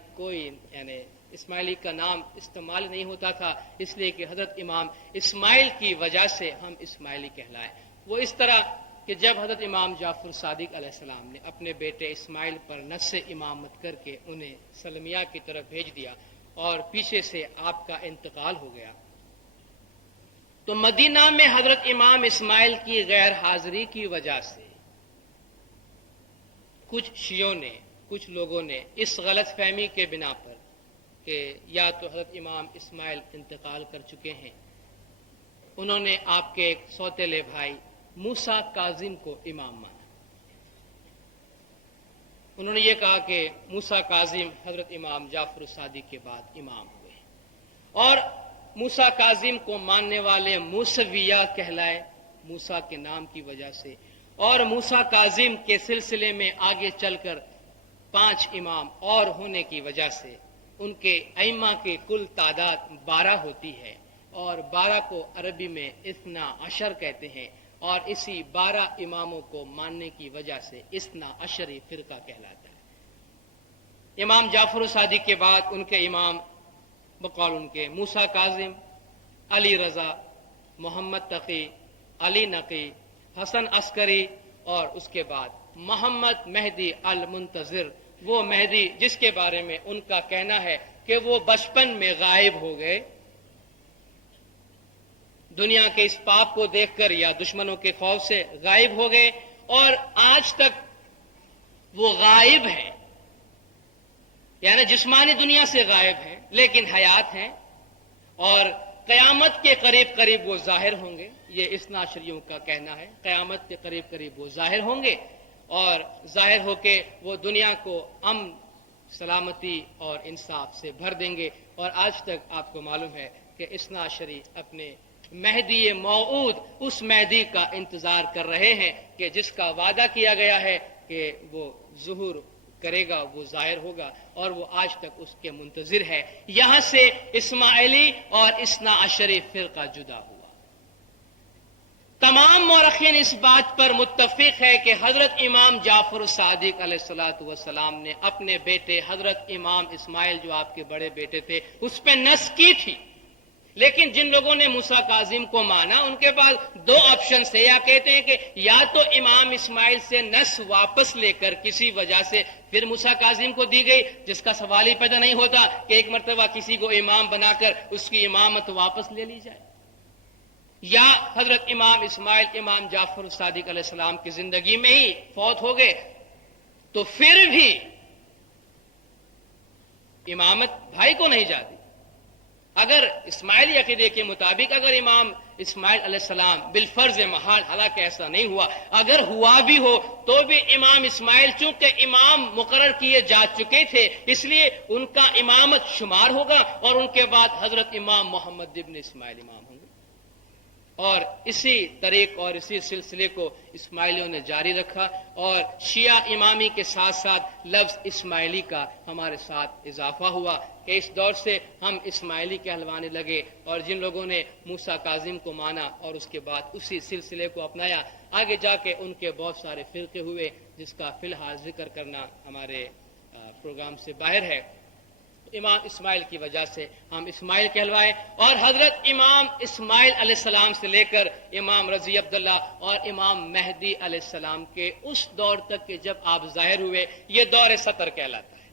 اسماعیلی کا نام استعمال نہیں ہوتا تھا، اس لیے کہ حضرت امام اسماعیل کی وجہ سے ہم اسماعیلی کہلائے۔ وہ اس طرح کہ جب حضرت امام جعفر صادق علیہ السلام نے اپنے بیٹے اسماعیل پر نص امامت کر کے انہیں سلمیہ کی طرف بھیج دیا اور پیچھے سے آپ کا انتقال ہو گیا، تو مدینہ میں حضرت امام اسماعیل کی غیر حاضری کی وجہ سے کچھ شیعوں نے، کچھ لوگوں نے اس غلط فہمی کے بنا پر کہ یا تو حضرت امام اسماعیل انتقال کر چکے ہیں، انہوں نے آپ کے ایک سوتیلے بھائی موسیٰ کاظم کو امام مانا۔ انہوں نے یہ کہا کہ موسیٰ کاظم حضرت امام جعفر صادق کے بعد امام ہوئے، اور موسیٰ کاظم کو ماننے والے موسویہ کہلائے موسیٰ کے نام کی وجہ سے، اور موسیٰ کاظم کے سلسلے میں آگے چل کر 5 امام اور ہونے کی وجہ سے ان کے ائمہ کی کل تعداد 12 ہوتی ہے، اور 12 کو عربی میں 12 کہتے ہیں، اور اسی 12 اماموں کو ماننے کی وجہ سے 12 فرقہ کہلاتا ہے۔ امام جعفر صادق کے بعد ان کے امام بقول ان کے موسیٰ کاظم، علی رضا، محمد تقی، علی نقی، حسن عسکری، اور اس کے بعد محمد مہدی المنتظر، وہ مہدی جس کے بارے میں ان کا کہنا ہے کہ وہ بچپن میں غائب ہو گئے، دنیا کے اس پاپ کو دیکھ کر یا دشمنوں کے خوف سے غائب ہو گئے، اور آج تک وہ غائب ہیں، یعنی جسمانی دنیا سے غائب ہیں لیکن حیات ہیں، اور قیامت کے قریب قریب وہ ظاہر ہوں گے۔ یہ اثنا عشریوں کا کہنا ہے، قیامت کے قریب قریب وہ ظاہر ہوں گے، اور ظاہر ہو کے وہ دنیا کو امن، سلامتی اور انصاف سے بھر دیں گے۔ اور آج تک آپ کو معلوم ہے کہ اثنا عشری اپنے مہدی موعود، اس مہدی کا انتظار کر رہے ہیں کہ جس کا وعدہ کیا گیا ہے کہ وہ ظہور کرے گا، وہ ظاہر ہوگا، اور وہ آج تک اس کے منتظر ہے۔ یہاں سے اسماعیلی اور اثنا عشری فرقہ جدا ہوا۔ تمام مورخین اس بات پر متفق ہے کہ حضرت امام جعفر صادق علیہ الصلوۃ والسلام نے اپنے بیٹے حضرت امام اسماعیل جو آپ کے بڑے بیٹے تھے اس پہ نص کی تھی، لیکن جن لوگوں نے موسیٰ کاظم کو مانا ان کے پاس 2 آپشن تھے، یا کہتے ہیں کہ یا تو امام اسماعیل سے نص واپس لے کر کسی وجہ سے پھر موسیٰ کاظم کو دی گئی، جس کا سوال ہی پیدا نہیں ہوتا کہ ایک مرتبہ کسی کو امام بنا کر اس کی امامت واپس لے لی جائے، یا حضرت امام اسماعیل امام جعفر الصادق علیہ السلام کی زندگی میں ہی فوت ہو گئے تو پھر بھی امامت بھائی کو نہیں جاتی. اگر اسماعیلی عقیدے کے مطابق اگر امام اسماعیل علیہ السلام بالفرض محال، حالانکہ ایسا نہیں ہوا، اگر ہوا بھی ہو تو بھی امام اسماعیل چونکہ امام مقرر کیے جا چکے تھے اس لیے ان کا امامت شمار ہوگا اور ان کے بعد حضرت امام محمد ابن اسماعیل امام ہوں گے. اور اسی طریق اور اسی سلسلے کو اسماعیلیوں نے جاری رکھا اور شیعہ امامی کے ساتھ ساتھ لفظ اسماعیلی کا ہمارے ساتھ اضافہ ہوا کہ اس دور سے ہم اسماعیلی کہلوانے لگے. اور جن لوگوں نے موسیٰ کاظم کو مانا اور اس کے بعد اسی سلسلے کو اپنایا، آگے جا کے ان کے بہت سارے فرقے ہوئے جس کا فی الحال ذکر کرنا ہمارے پروگرام سے باہر ہے. امام اسماعیل کی وجہ سے ہم اسماعیل کہلوائے اور حضرت امام اسماعیل علیہ السلام سے لے کر امام رضی عبداللہ اور امام مہدی علیہ السلام کے اس دور تک کہ جب آپ ظاہر ہوئے یہ دور سطر کہلاتا ہے.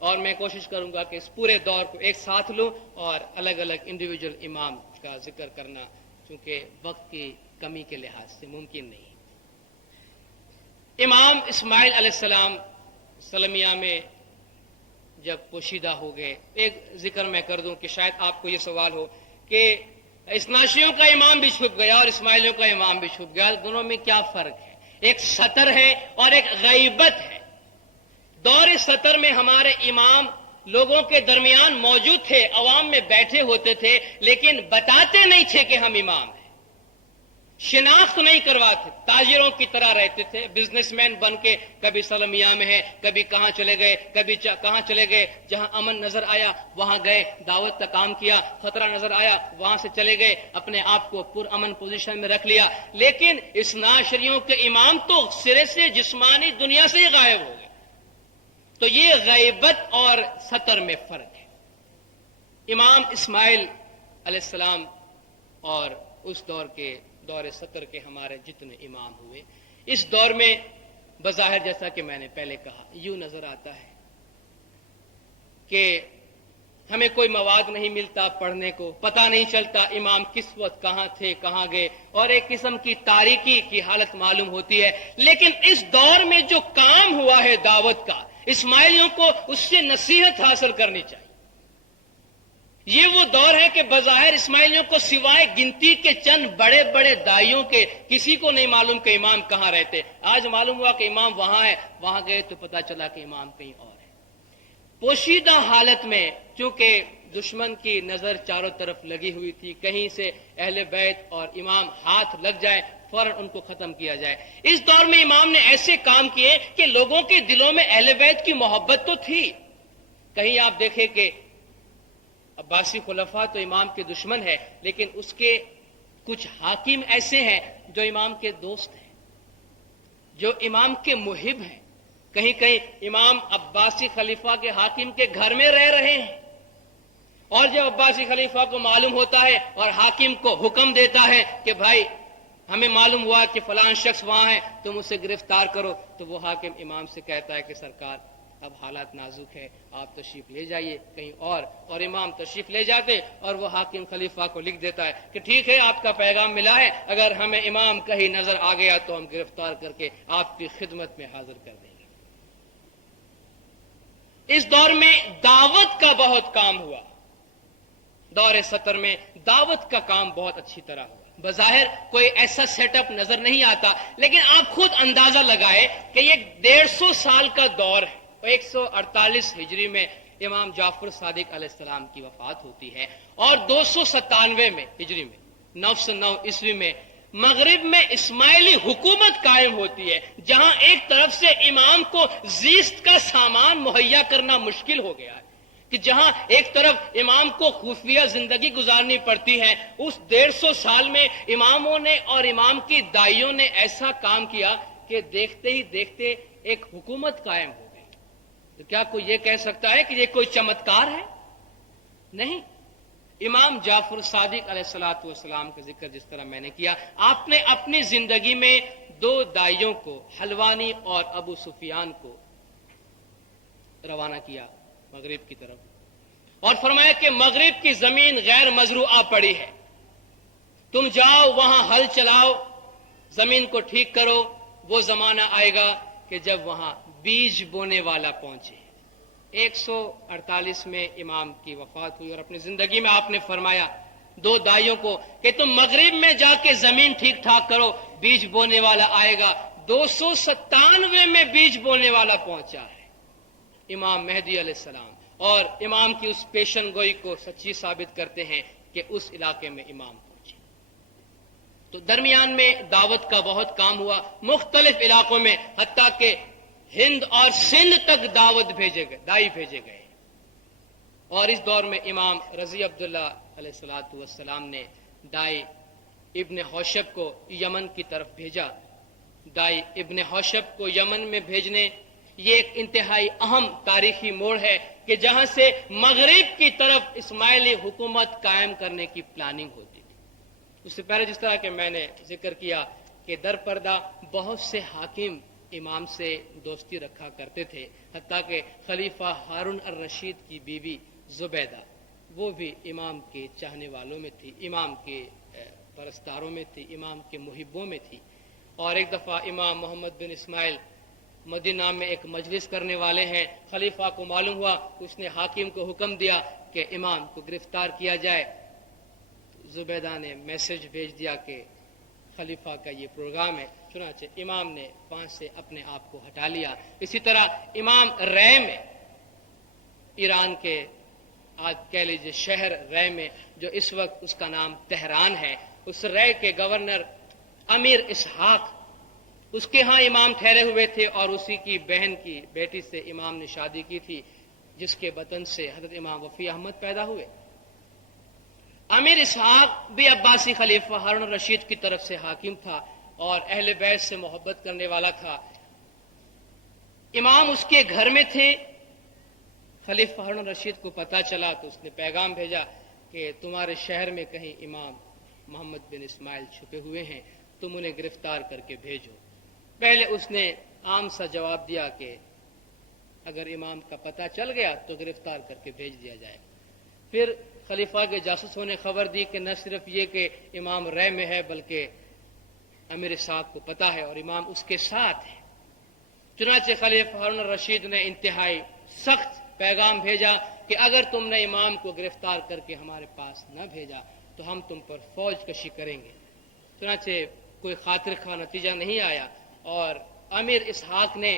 اور میں کوشش کروں گا کہ اس پورے دور کو ایک ساتھ لوں اور الگ الگ انڈیویجول امام کا ذکر کرنا چونکہ وقت کی کمی کے لحاظ سے ممکن نہیں. امام اسماعیل علیہ السلام سلمیہ میں جب پوشیدہ ہو گئے، ایک ذکر میں کر دوں کہ شاید آپ کو یہ سوال ہو کہ اسناشیوں کا امام بھی چھپ گیا اور اسماعیلیوں کا امام بھی چھپ گیا، دونوں میں کیا فرق ہے؟ ایک سطر ہے اور ایک غیبت ہے. دور سطر میں ہمارے امام لوگوں کے درمیان موجود تھے، عوام میں بیٹھے ہوتے تھے لیکن بتاتے نہیں تھے کہ ہم امام ہیں، شناخت نہیں کرواتے، تاجروں کی طرح رہتے تھے، بزنس مین بن کے کبھی سلمیہ میں ہے، کبھی کہاں چلے گئے، کبھی کہاں چلے گئے، جہاں امن نظر آیا وہاں گئے، دعوت کا کام کیا، خطرہ نظر آیا وہاں سے چلے گئے، اپنے آپ کو پر امن پوزیشن میں رکھ لیا. لیکن اثنا عشریوں کے امام تو سرے سے جسمانی دنیا سے ہی غائب ہو گئے. تو یہ غیبت اور سطر میں فرق ہے. امام اسماعیل علیہ السلام اور اس دور سطر کے ہمارے جتنے امام ہوئے، اس دور میں بظاہر جیسا کہ میں نے پہلے کہا یوں نظر آتا ہے کہ ہمیں کوئی مواد نہیں ملتا پڑھنے کو، پتہ نہیں چلتا امام کس وقت کہاں تھے کہاں گئے، اور ایک قسم کی تاریکی کی حالت معلوم ہوتی ہے. لیکن اس دور میں جو کام ہوا ہے دعوت کا، اسماعیلیوں کو اس سے نصیحت حاصل کرنی چاہیے. یہ وہ دور ہے کہ بظاہر اسماعیلیوں کو سوائے گنتی کے چند بڑے بڑے دائیوں کے کسی کو نہیں معلوم کہ امام کہاں رہتے. آج معلوم ہوا کہ امام وہاں ہے، وہاں گئے تو پتہ چلا کہ امام کہیں اور ہے. پوشیدہ حالت میں چونکہ دشمن کی نظر چاروں طرف لگی ہوئی تھی، کہیں سے اہل بیت اور امام ہاتھ لگ جائے فوراً ان کو ختم کیا جائے. اس دور میں امام نے ایسے کام کیے کہ لوگوں کے دلوں میں اہل بیت کی محبت تو تھی. کہیں آپ دیکھیں کہ عباسی خلفاء تو امام کے دشمن ہے لیکن اس کے کچھ حاکم ایسے ہیں جو امام کے دوست ہیں، جو امام کے محب ہیں. کہیں کہیں امام عباسی خلیفہ کے حاکم کے گھر میں رہ رہے ہیں، اور جب عباسی خلیفہ کو معلوم ہوتا ہے اور حاکم کو حکم دیتا ہے کہ بھائی ہمیں معلوم ہوا کہ فلان شخص وہاں ہے تم اسے گرفتار کرو، تو وہ حاکم امام سے کہتا ہے کہ سرکار اب حالات نازک ہے، آپ تشریف لے جائیے کہیں اور امام تشریف لے جاتے اور وہ حاکم خلیفہ کو لکھ دیتا ہے کہ ٹھیک ہے آپ کا پیغام ملا ہے، اگر ہمیں امام کہیں نظر آ گیا تو ہم گرفتار کر کے آپ کی خدمت میں حاضر کر دیں گے. اس دور میں دعوت کا بہت کام ہوا. دور سطر میں دعوت کا کام بہت اچھی طرح ہوا. بظاہر کوئی ایسا سیٹ اپ نظر نہیں آتا لیکن آپ خود اندازہ لگائے کہ یہ 150 سال کا دور ہے. 148 ہجری میں امام جعفر صادق علیہ السلام کی وفات ہوتی ہے اور 297 میں ہجری میں 909 عیسوی میں مغرب میں اسماعیلی حکومت قائم ہوتی ہے، جہاں ایک طرف سے امام کو زیست کا سامان مہیا کرنا مشکل ہو گیا ہے، کہ جہاں ایک طرف امام کو خفیہ زندگی گزارنی پڑتی ہے. اس 150 سال میں اماموں نے اور امام کی دائیوں نے ایسا کام کیا کہ دیکھتے ہی دیکھتے ایک حکومت قائم ہو گئی. تو کیا کوئی یہ کہہ سکتا ہے کہ یہ کوئی چمتکار ہے؟ نہیں. امام جعفر صادق علیہ السلام کا ذکر جس طرح میں نے کیا، آپ نے اپنی زندگی میں 2 دائیوں کو، حلوانی اور ابو سفیان کو روانہ کیا مغرب کی طرف اور فرمایا کہ مغرب کی زمین غیر مزروعہ پڑی ہے، تم جاؤ وہاں ہل چلاؤ، زمین کو ٹھیک کرو، وہ زمانہ آئے گا کہ جب وہاں بیج بونے والا پہنچے۔ 148 میں امام کی وفات ہوئی اور اپنی زندگی میں آپ نے فرمایا 2 دائیوں کو کہ تم مغرب میں جا کے زمین ٹھیک ٹھاک کرو، بیج بونے والا آئے گا۔ 297 میں بیج بونے والا پہنچا ہے امام مہدی علیہ السلام، اور امام کی اس پیشن گوئی کو سچی ثابت کرتے ہیں کہ اس علاقے میں امام پہنچے۔ تو درمیان میں دعوت کا بہت کام ہوا مختلف علاقوں میں، حتیٰ کہ ہند اور سندھ تک دعوت بھیجے گئے، دائی بھیجے گئے۔ اور اس دور میں امام رضی عبداللہ علیہ السلام نے دائی ابن حوشب کو یمن کی طرف بھیجا۔ دائی ابن حوشب کو یمن میں بھیجنے، یہ ایک انتہائی اہم تاریخی موڑ ہے کہ جہاں سے مغرب کی طرف اسماعیلی حکومت قائم کرنے کی پلاننگ ہوتی تھی۔ اس سے پہلے جس طرح کہ میں نے ذکر کیا کہ در پردہ بہت سے حاکم امام سے دوستی رکھا کرتے تھے، حتیٰ کہ خلیفہ ہارون الرشید کی بیوی زبیدہ وہ بھی امام کے چاہنے والوں میں تھی، امام کے پرستاروں میں تھی، امام کے محبوں میں تھی۔ اور ایک دفعہ امام محمد بن اسماعیل مدینہ میں ایک مجلس کرنے والے ہیں، خلیفہ کو معلوم ہوا، اس نے حاکم کو حکم دیا کہ امام کو گرفتار کیا جائے۔ زبیدہ نے میسج بھیج دیا کہ خلیفہ کا یہ پروگرام ہے، چنانچہ امام نے وہاں سے اپنے آپ کو ہٹا لیا۔ اسی طرح امام رے میں، ایران کے آج کہہ لیجیے شہر رے میں، جو اس وقت اس کا نام تہران ہے، اس رے کے گورنر امیر اسحاق، اس کے ہاں امام ٹھہرے ہوئے تھے، اور اسی کی بہن کی بیٹی سے امام نے شادی کی تھی، جس کے بطن سے حضرت امام وفی احمد پیدا ہوئے۔ امیر اسحاق بھی عباسی خلیفہ ہارون الرشید کی طرف سے حاکم تھا اور اہل بیت سے محبت کرنے والا تھا۔ امام اس کے گھر میں تھے، خلیفہ ہارون الرشید کو پتہ چلا تو اس نے پیغام بھیجا کہ تمہارے شہر میں کہیں امام محمد بن اسماعیل چھپے ہوئے ہیں، تم انہیں گرفتار کر کے بھیجو۔ پہلے اس نے عام سا جواب دیا کہ اگر امام کا پتہ چل گیا تو گرفتار کر کے بھیج دیا جائے۔ پھر خلیفہ کے جاسوسوں نے خبر دی کہ نہ صرف یہ کہ امام رے میں ہے بلکہ امیر صاحب کو پتہ ہے اور امام اس کے ساتھ ہے۔ چنانچہ خلیفہ ہارون الرشید نے انتہائی سخت پیغام بھیجا کہ اگر تم نے امام کو گرفتار کر کے ہمارے پاس نہ بھیجا تو ہم تم پر فوج کشی کریں گے۔ چنانچہ کوئی خاطر خواہ نتیجہ نہیں آیا اور امیر اسحاق نے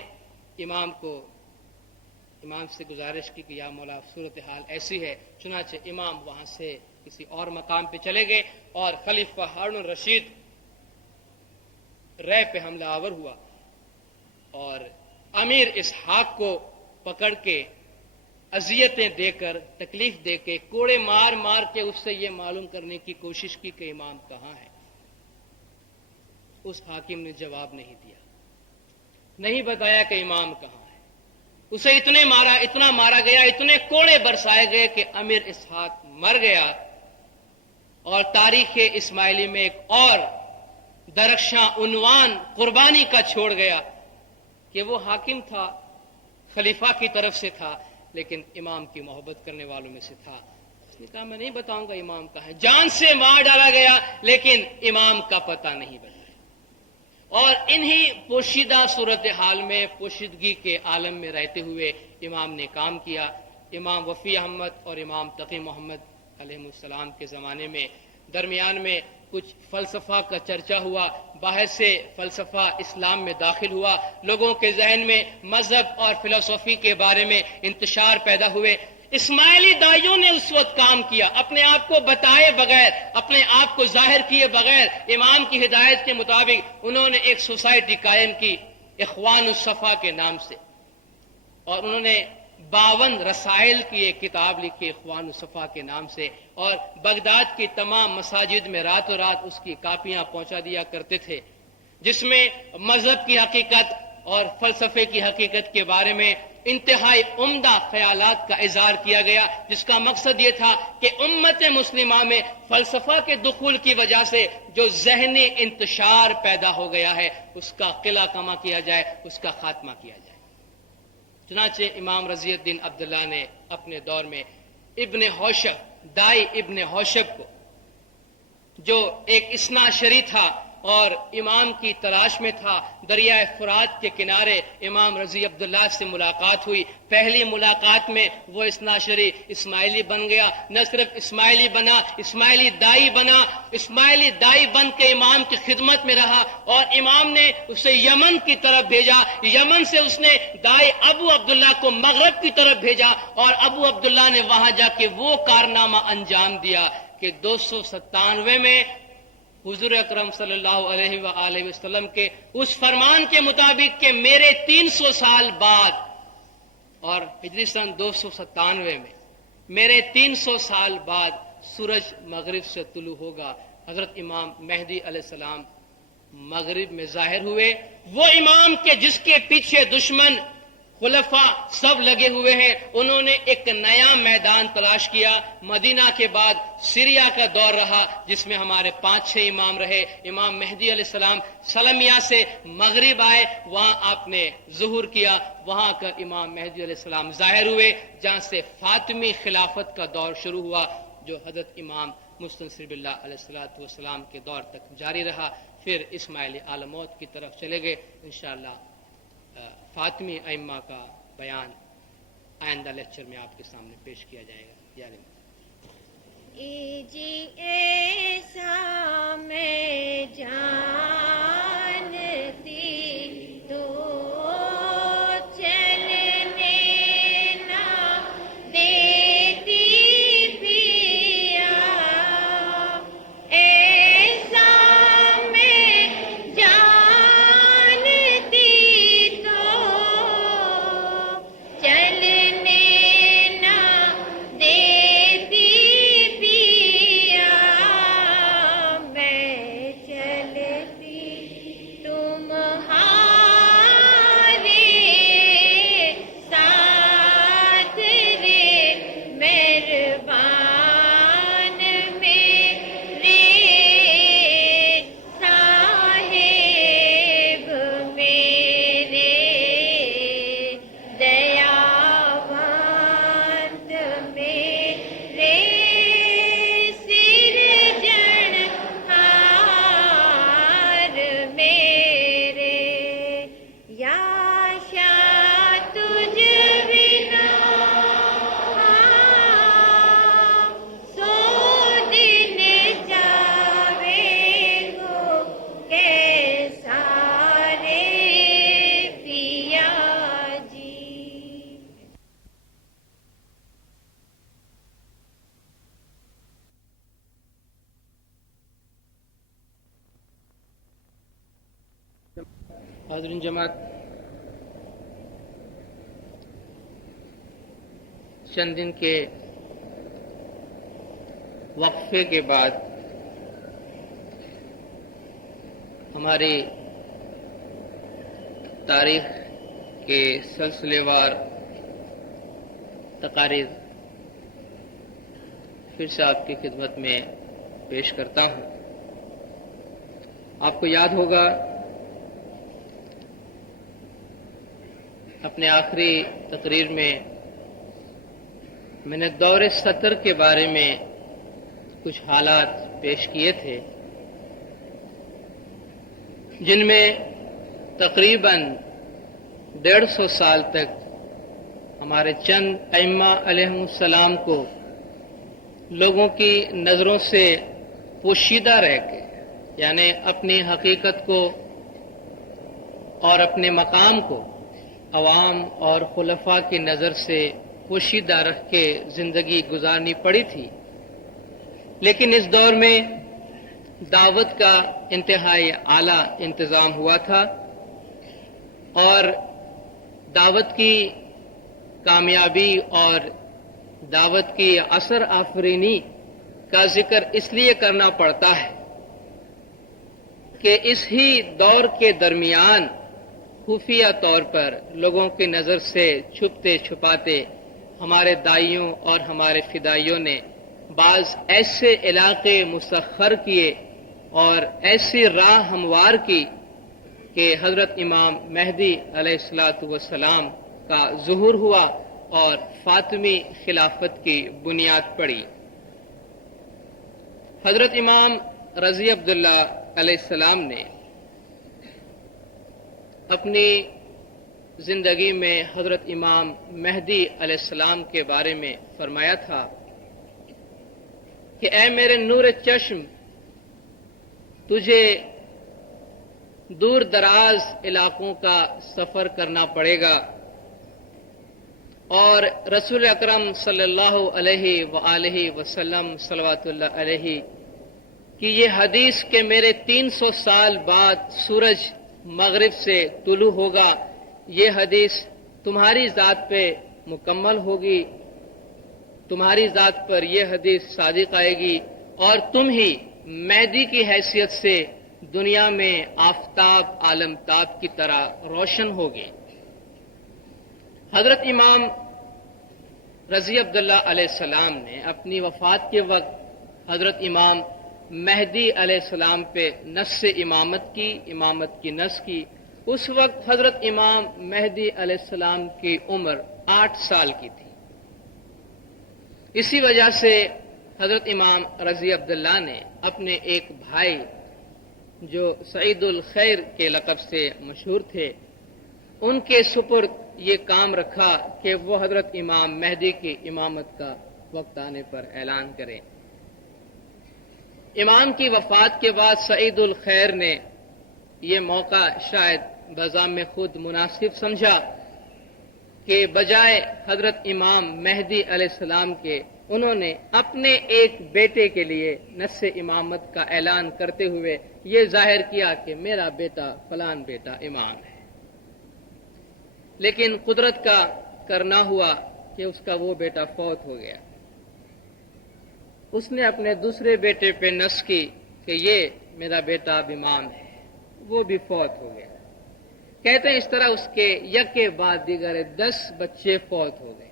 امام سے گزارش کی کہ یا مولا صورتحال ایسی ہے، چنانچہ امام وہاں سے کسی اور مقام پہ چلے گئے اور خلیفہ ہارون الرشید رے پہ حملہ آور ہوا اور امیر اسحاق کو پکڑ کے اذیتیں دے کر، تکلیف دے کے، کوڑے مار مار کے اس سے یہ معلوم کرنے کی کوشش کی کہ امام کہاں ہے۔ اس حاکم نے جواب نہیں دیا، نہیں بتایا کہ امام کہاں ہے۔ اسے اتنا مارا گیا، اتنے کوڑے برسائے گئے کہ امیر اسحاق مر گیا، اور تاریخ اسماعیلی میں ایک اور درخشاں عنوان قربانی کا چھوڑ گیا کہ وہ حاکم تھا، خلیفہ کی طرف سے تھا، لیکن امام کی محبت کرنے والوں میں سے تھا۔ اس نے کہا میں نہیں بتاؤں گا امام کہاں ہے۔ جان سے مار ڈالا گیا لیکن امام کا پتہ نہیں بتایا۔ اور انہی پوشیدہ صورتحال میں، پوشیدگی کے عالم میں رہتے ہوئے امام نے کام کیا۔ امام وفی احمد اور امام تقی محمد علیہ السلام کے زمانے میں درمیان میں کچھ فلسفہ کا چرچا ہوا، باہر سے فلسفہ اسلام میں داخل ہوا، لوگوں کے ذہن میں مذہب اور فلسفی کے بارے میں انتشار پیدا ہوئے۔ اسماعیلی دائیوں نے اس وقت کام کیا، اپنے آپ کو بتائے بغیر، اپنے آپ کو ظاہر کیے بغیر، امام کی ہدایت کے مطابق انہوں نے ایک سوسائٹی قائم کی اخوان الصفا کے نام سے، اور انہوں نے 52 رسائل کی ایک کتاب لکھی اخوان الصفا کے نام سے، اور بغداد کی تمام مساجد میں راتوں رات اس کی کاپیاں پہنچا دیا کرتے تھے، جس میں مذہب کی حقیقت اور فلسفے کی حقیقت کے بارے میں انتہائی عمدہ خیالات کا اظہار کیا گیا، جس کا مقصد یہ تھا کہ امت مسلمہ میں فلسفہ کے دخول کی وجہ سے جو ذہنی انتشار پیدا ہو گیا ہے اس کا قلع کما کیا جائے، اس کا خاتمہ کیا جائے۔ چنانچہ امام رضی الدین عبداللہ نے اپنے دور میں ابن حوشب، دائی ابن حوشب کو جو ایک اثنا شری تھا اور امام کی تلاش میں تھا، دریائے فرات کے کنارے امام رضی عبداللہ سے ملاقات ہوئی۔ پہلی ملاقات میں وہ اثنا شری اسماعیلی بن گیا، نہ صرف اسماعیلی بنا، اسماعیلی دائی بنا، اسماعیلی دائی بن کے امام کی خدمت میں رہا، اور امام نے اسے یمن کی طرف بھیجا، یمن سے اس نے دائی ابو عبداللہ کو مغرب کی طرف بھیجا، اور ابو عبداللہ نے وہاں جا کے وہ کارنامہ انجام دیا کہ 297 میں حضور اکرم صلی اللہ علیہ وآلہ وسلم کے اس فرمان کے مطابق کہ میرے 300 سال بعد، اور ہجری سن 297 میں میرے 300 سال بعد سورج مغرب سے طلوع ہوگا، حضرت امام مہدی علیہ السلام مغرب میں ظاہر ہوئے۔ وہ امام کے جس کے پیچھے دشمن خلفاء سب لگے ہوئے ہیں، انہوں نے ایک نیا میدان تلاش کیا۔ مدینہ کے بعد سیریا کا دور رہا جس میں ہمارے 5-6 امام رہے۔ امام مہدی علیہ السلام سلمیہ سے مغرب آئے، وہاں آپ نے ظہور کیا، وہاں کا امام مہدی علیہ السلام ظاہر ہوئے، جہاں سے فاطمی خلافت کا دور شروع ہوا جو حضرت امام مستنصر باللہ علیہ السلام کے دور تک جاری رہا۔ پھر اسماعیلی عالموت کی طرف چلے گئے۔ انشاءاللہ فاطمی ائمہ کا بیان آئندہ لیکچر میں آپ کے سامنے پیش کیا جائے گا۔ جی ایسا میں جانتی تو چلنے نہ دیتی پیا، ایسا میں جانتی تو چلنے نہ دیتی پیا، میں چلتی تمہارے ساتھ رے مہربان میرے صاحب میرے دیاوند میرے سرجنہار میرے، یا شاہ تجھ بنا سو دن جاوے گو کیسا رے پیا جی۔ حاضرین جماعت، چند دن کے وقفے کے بعد ہماری تاریخ کے سلسلے وار تقاریر پھر سے آپ کی خدمت میں پیش کرتا ہوں۔ آپ کو یاد ہوگا اپنے آخری تقریر میں نے دور 70 کے بارے میں کچھ حالات پیش کیے تھے جن میں تقریباً 150 سال تک ہمارے چند ائمہ علیہم السلام کو لوگوں کی نظروں سے پوشیدہ رہ کے، یعنی اپنی حقیقت کو اور اپنے مقام کو عوام اور خلفاء کی نظر سے پوشیدہ رکھ کے زندگی گزارنی پڑی تھی۔ لیکن اس دور میں دعوت کا انتہائی اعلیٰ انتظام ہوا تھا، اور دعوت کی کامیابی اور دعوت کی اثر آفرینی کا ذکر اس لیے کرنا پڑتا ہے کہ اس ہی دور کے درمیان خفیہ طور پر لوگوں کی نظر سے چھپتے چھپاتے ہمارے دائیوں اور ہمارے فدائیوں نے بعض ایسے علاقے مسخر کیے اور ایسی راہ ہموار کی کہ حضرت امام مہدی علیہ السلام کا ظہور ہوا اور فاطمی خلافت کی بنیاد پڑی۔ حضرت امام رضی عبداللہ علیہ السلام نے اپنی زندگی میں حضرت امام مہدی علیہ السلام کے بارے میں فرمایا تھا کہ اے میرے نور چشم، تجھے دور دراز علاقوں کا سفر کرنا پڑے گا، اور رسول اکرم صلی اللہ علیہ وآلہ وسلم صلوات اللہ علیہ کی یہ حدیث کہ میرے 300 سال بعد سورج مغرب سے طلوع ہوگا، یہ حدیث تمہاری ذات پہ مکمل ہوگی، تمہاری ذات پر یہ حدیث صادق آئے گی، اور تم ہی مہدی کی حیثیت سے دنیا میں آفتاب عالم تاب کی طرح روشن ہوگی۔ حضرت امام رضی عبداللہ علیہ السلام نے اپنی وفات کے وقت حضرت امام مہدی علیہ السلام پہ نص امامت کی نص کی۔ اس وقت حضرت امام مہدی علیہ السلام کی عمر 8 سال کی تھی۔ اسی وجہ سے حضرت امام رضی عبداللہ نے اپنے ایک بھائی جو سعید الخیر کے لقب سے مشہور تھے، ان کے سپرد یہ کام رکھا کہ وہ حضرت امام مہدی کی امامت کا وقت آنے پر اعلان کریں۔ امام کی وفات کے بعد سعید الخیر نے یہ موقع شاید بذام خود مناسب سمجھا کہ بجائے حضرت امام مہدی علیہ السلام کے انہوں نے اپنے ایک بیٹے کے لیے نص امامت کا اعلان کرتے ہوئے یہ ظاہر کیا کہ میرا بیٹا فلان بیٹا امام ہے۔ لیکن قدرت کا کرنا ہوا کہ اس کا وہ بیٹا فوت ہو گیا۔ اس نے اپنے دوسرے بیٹے پہ نص کی کہ یہ میرا بیٹا اب امام ہے، وہ بھی فوت ہو گیا۔ کہتے ہیں اس طرح اس کے یک کے بعد دیگر 10 بچے فوت ہو گئے۔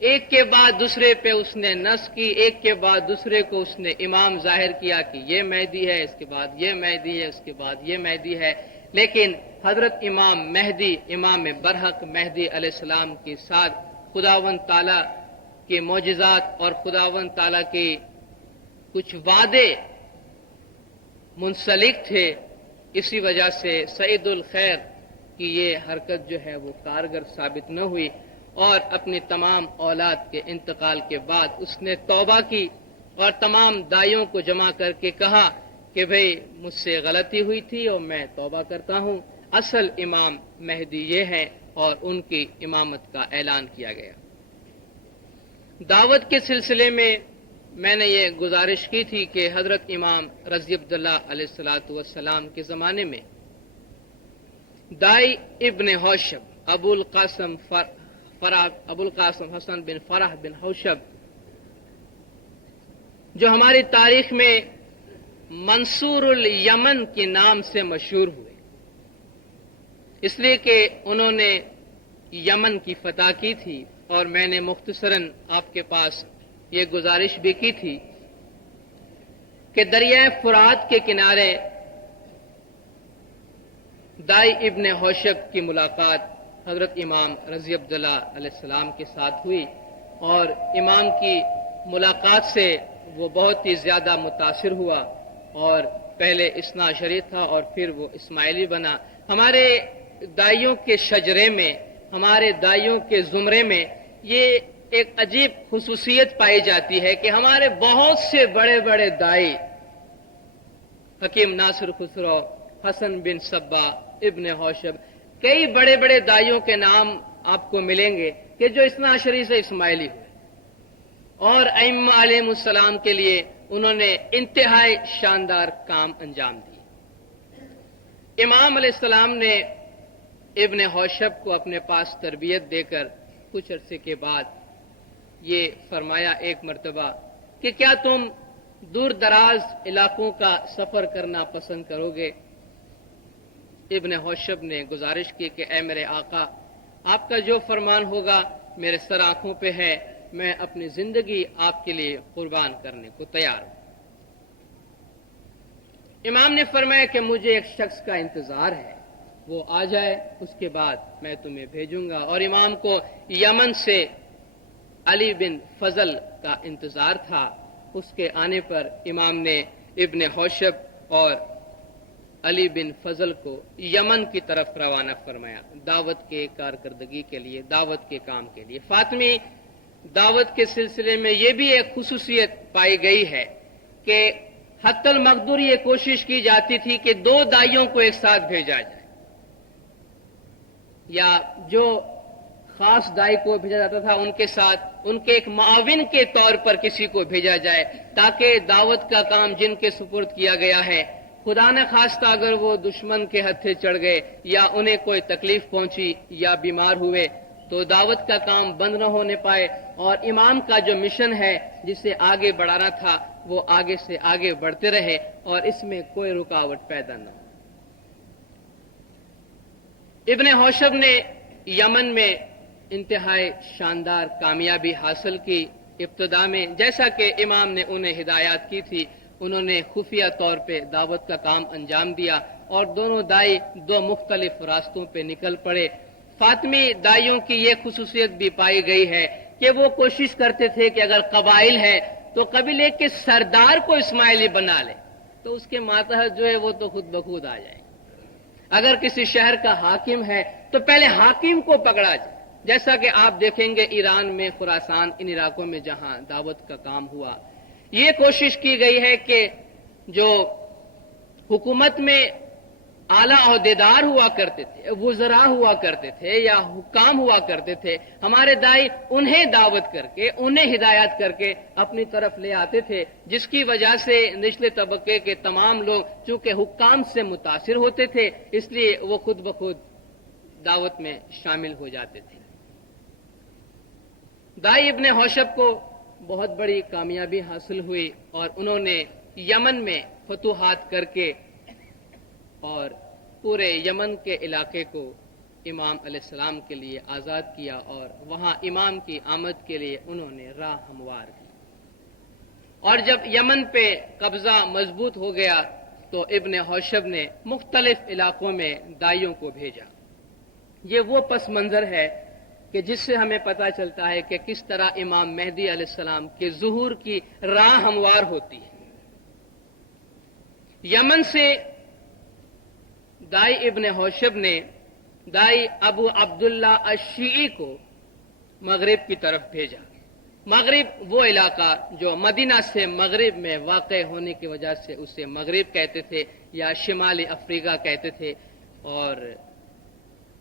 ایک کے بعد دوسرے پہ اس نے نص کی، ایک کے بعد دوسرے کو اس نے امام ظاہر کیا کہ یہ مہدی ہے، اس کے بعد یہ مہدی ہے، اس کے بعد یہ مہدی ہے۔ لیکن حضرت امام مہدی، امام برحق مہدی علیہ السلام کے ساتھ خداوند تعالیٰ کے معجزات اور خداوند تعالیٰ کے کچھ وعدے منسلک تھے۔ اسی وجہ سے سعید الخیر کی یہ حرکت جو ہے وہ کارگر ثابت نہ ہوئی، اور اپنی تمام اولاد کے انتقال کے بعد اس نے توبہ کی اور تمام دائیوں کو جمع کر کے کہا کہ بھئی مجھ سے غلطی ہوئی تھی اور میں توبہ کرتا ہوں، اصل امام مہدی یہ ہے، اور ان کی امامت کا اعلان کیا گیا۔ دعوت کے سلسلے میں نے یہ گزارش کی تھی کہ حضرت امام رضی عبداللہ علیہ السلام کے زمانے میں دائی ابن حوشب ابو القاسم حسن بن فرح بن حوشب، جو ہماری تاریخ میں منصور الیمن کے نام سے مشہور ہوئے، اس لیے کہ انہوں نے یمن کی فتح کی تھی، اور میں نے مختصراً آپ کے پاس یہ گزارش بھی کی تھی کہ دریائے فرات کے کنارے دائی ابن حوشب کی ملاقات حضرت امام رضی عبداللہ علیہ السلام کے ساتھ ہوئی، اور امام کی ملاقات سے وہ بہت ہی زیادہ متاثر ہوا، اور پہلے اثنا عشری تھا اور پھر وہ اسماعیلی بنا۔ ہمارے دائیوں کے شجرے میں، ہمارے دائیوں کے زمرے میں یہ ایک عجیب خصوصیت پائی جاتی ہے کہ ہمارے بہت سے بڑے بڑے دائی، حکیم ناصر خسرو، حسن بن صبا، ابن حوشب، کئی بڑے بڑے دائیوں کے نام آپ کو ملیں گے کہ جو اثنا عشری سے اسماعیلی ہوئے، اور ائمہ علیہ السلام کے لیے انہوں نے انتہائی شاندار کام انجام دیے۔ امام علیہ السلام نے ابن حوشب کو اپنے پاس تربیت دے کر کچھ عرصے کے بعد یہ فرمایا ایک مرتبہ کہ کیا تم دور دراز علاقوں کا سفر کرنا پسند کرو گے؟ ابن حوشب نے گزارش کی کہ اے میرے آقا، آپ کا جو فرمان ہوگا میرے سر آنکھوں پہ ہے، میں اپنی زندگی آپ کے لیے قربان کرنے کو تیار ہوں۔ امام نے فرمایا کہ مجھے ایک شخص کا انتظار ہے، وہ آ جائے، اس کے بعد میں تمہیں بھیجوں گا۔ اور امام کو یمن سے علی بن فضل کا انتظار تھا۔ اس کے آنے پر امام نے ابن حوشب اور علی بن فضل کو یمن کی طرف روانہ فرمایا دعوت کے کارکردگی کے لیے، دعوت کے کام کے لیے۔ فاطمی دعوت کے سلسلے میں یہ بھی ایک خصوصیت پائی گئی ہے کہ حتی المقدور یہ کوشش کی جاتی تھی کہ 2 داعیوں کو ایک ساتھ بھیجا جائے، یا جو خاص دائی کو بھیجا جاتا تھا ان کے ساتھ ان کے ایک معاون کے طور پر کسی کو بھیجا جائے، تاکہ دعوت کا کام جن کے سپرد کیا گیا ہے، خدا نہ خواستہ اگر وہ دشمن کے ہتھے چڑھ گئے یا انہیں کوئی تکلیف پہنچی یا بیمار ہوئے تو دعوت کا کام بند نہ ہونے پائے، اور امام کا جو مشن ہے جسے آگے بڑھانا تھا وہ آگے سے آگے بڑھتے رہے اور اس میں کوئی رکاوٹ پیدا نہ ہو۔ ابن حوشب نے یمن میں انتہائی شاندار کامیابی حاصل کی۔ ابتدا میں جیسا کہ امام نے انہیں ہدایات کی تھی، انہوں نے خفیہ طور پہ دعوت کا کام انجام دیا اور دونوں دائی 2 مختلف راستوں پہ نکل پڑے۔ فاطمی دائیوں کی یہ خصوصیت بھی پائی گئی ہے کہ وہ کوشش کرتے تھے کہ اگر قبائل ہے تو قبیلے کے سردار کو اسماعیلی بنا لے تو اس کے ماتحت جو ہے وہ تو خود بخود آ جائے۔ اگر کسی شہر کا حاکم ہے تو پہلے حاکم کو پکڑا جائے، جیسا کہ آپ دیکھیں گے ایران میں، خراسان، ان علاقوں میں جہاں دعوت کا کام ہوا، یہ کوشش کی گئی ہے کہ جو حکومت میں اعلیٰ عہدیدار ہوا کرتے تھے، وزراء ہوا کرتے تھے یا حکام ہوا کرتے تھے، ہمارے دائی انہیں دعوت کر کے، انہیں ہدایات کر کے اپنی طرف لے آتے تھے، جس کی وجہ سے نچلے طبقے کے تمام لوگ چونکہ حکام سے متاثر ہوتے تھے اس لیے وہ خود بخود دعوت میں شامل ہو جاتے تھے۔ دائی ابن حوشب کو بہت بڑی کامیابی حاصل ہوئی اور انہوں نے یمن میں فتوحات کر کے اور پورے یمن کے علاقے کو امام علیہ السلام کے لیے آزاد کیا اور وہاں امام کی آمد کے لیے انہوں نے راہ ہموار کی۔ اور جب یمن پہ قبضہ مضبوط ہو گیا تو ابن حوشب نے مختلف علاقوں میں دائیوں کو بھیجا۔ یہ وہ پس منظر ہے کہ جس سے ہمیں پتہ چلتا ہے کہ کس طرح امام مہدی علیہ السلام کے ظہور کی راہ ہموار ہوتی ہے۔ یمن سے دائی ابن حوشب نے دائی ابو عبداللہ الشیعی کو مغرب کی طرف بھیجا۔ مغرب وہ علاقہ جو مدینہ سے مغرب میں واقع ہونے کی وجہ سے اسے مغرب کہتے تھے یا شمالی افریقہ کہتے تھے، اور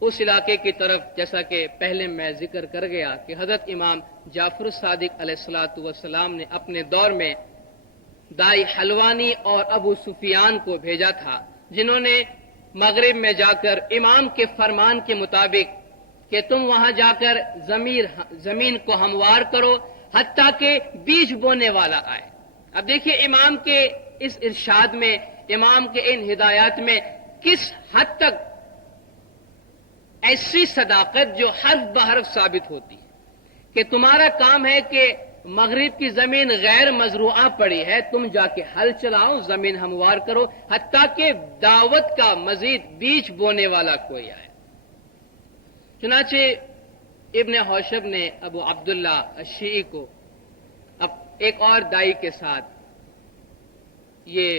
اس علاقے کی طرف جیسا کہ پہلے میں ذکر کر گیا کہ حضرت امام جعفر الصادق علیہ السلام نے اپنے دور میں دائی حلوانی اور ابو سفیان کو بھیجا تھا، جنہوں نے مغرب میں جا کر امام کے فرمان کے مطابق کہ تم وہاں جا کر زمین کو ہموار کرو حتیٰ کہ بیج بونے والا آئے۔ اب دیکھیے امام کے اس ارشاد میں، امام کے ان ہدایات میں کس حد تک ایسی صداقت جو حرف بحرف ثابت ہوتی ہے کہ تمہارا کام ہے کہ مغرب کی زمین غیر مزروعہ پڑی ہے، تم جا کے ہل چلاؤ، زمین ہموار کرو حتیٰ کہ دعوت کا مزید بیج بونے والا کوئی آئے۔ چنانچہ ابن حوشب نے ابو عبداللہ الشیعی کو اب ایک اور دائی کے ساتھ یہ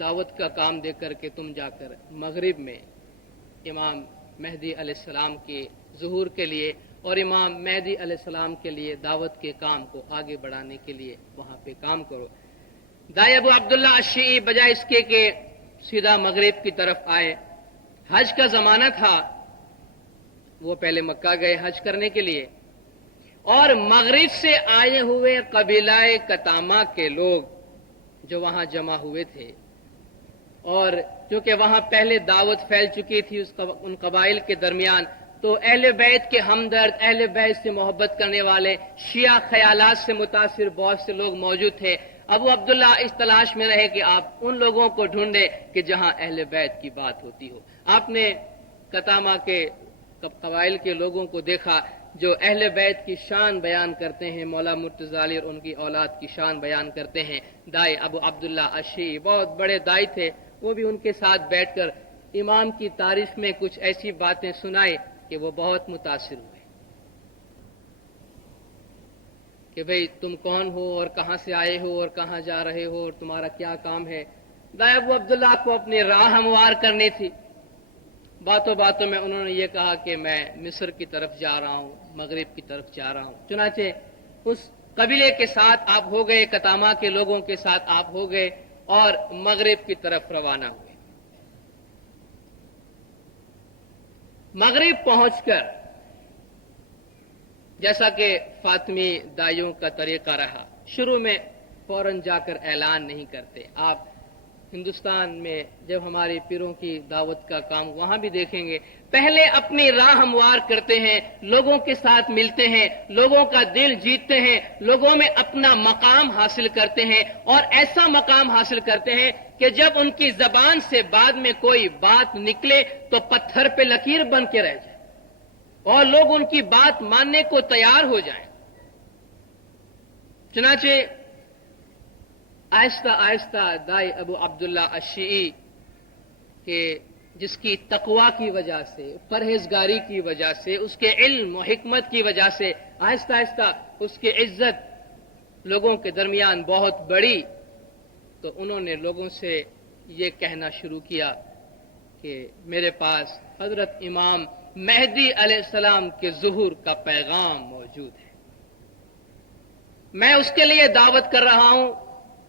دعوت کا کام دے کر کے تم جا کر مغرب میں امام مہدی علیہ السلام کے ظہور کے لیے اور امام مہدی علیہ السلام کے لیے دعوت کے کام کو آگے بڑھانے کے لیے وہاں پہ کام کرو۔ دائی ابو عبداللہ الشیعی بجائے اس کے کہ سیدھا مغرب کی طرف آئے، حج کا زمانہ تھا، وہ پہلے مکہ گئے حج کرنے کے لیے، اور مغرب سے آئے ہوئے قبیلہ کتامہ کے لوگ جو وہاں جمع ہوئے تھے، اور چونکہ وہاں پہلے دعوت پھیل چکی تھی ان قبائل کے درمیان، تو اہل بیت کے ہمدرد، اہل بیت سے محبت کرنے والے، شیعہ خیالات سے متاثر بہت سے لوگ موجود تھے۔ ابو عبداللہ اس تلاش میں رہے کہ آپ ان لوگوں کو ڈھونڈے کہ جہاں اہل بیت کی بات ہوتی ہو۔ آپ نے کتامہ کے قبائل کے لوگوں کو دیکھا جو اہل بیت کی شان بیان کرتے ہیں، مولا مرتضی علی اور ان کی اولاد کی شان بیان کرتے ہیں۔ دائی ابو عبداللہ الشیعی بہت بڑے دائی تھے، وہ بھی ان کے ساتھ بیٹھ کر امام کی تعریف میں کچھ ایسی باتیں سنائی کہ وہ بہت متاثر ہوئے۔ کہ بھئی تم کون ہو اور کہاں سے آئے ہو اور کہاں جا رہے ہو اور تمہارا کیا کام ہے۔ دائی ابو عبداللہ کو اپنی راہ ہموار کرنی تھی۔ باتوں باتوں میں انہوں نے یہ کہا کہ میں مصر کی طرف جا رہا ہوں، مغرب کی طرف جا رہا ہوں۔ چنانچہ اس قبیلے کے ساتھ آپ ہو گئے، کتاما کے لوگوں کے ساتھ آپ ہو گئے اور مغرب کی طرف روانہ ہوئے۔ مغرب پہنچ کر جیسا کہ فاطمی دائیوں کا طریقہ رہا، شروع میں فوراً جا کر اعلان نہیں کرتے۔ آپ ہندوستان میں جب ہماری پیروں کی دعوت کا کام وہاں بھی دیکھیں گے، پہلے اپنی راہ ہموار کرتے ہیں، لوگوں کے ساتھ ملتے ہیں، لوگوں کا دل جیتتے ہیں، لوگوں میں اپنا مقام حاصل کرتے ہیں، اور ایسا مقام حاصل کرتے ہیں کہ جب ان کی زبان سے بعد میں کوئی بات نکلے تو پتھر پہ لکیر بن کے رہ جائے اور لوگ ان کی بات ماننے کو تیار ہو جائیں۔ چنانچہ آہستہ آہستہ دائی ابو عبداللہ الشیعی کہ جس کی تقوی کی وجہ سے، پرہیزگاری کی وجہ سے، اس کے علم و حکمت کی وجہ سے آہستہ آہستہ اس کی عزت لوگوں کے درمیان بہت بڑی، تو انہوں نے لوگوں سے یہ کہنا شروع کیا کہ میرے پاس حضرت امام مہدی علیہ السلام کے ظہور کا پیغام موجود ہے۔ میں اس کے لیے دعوت کر رہا ہوں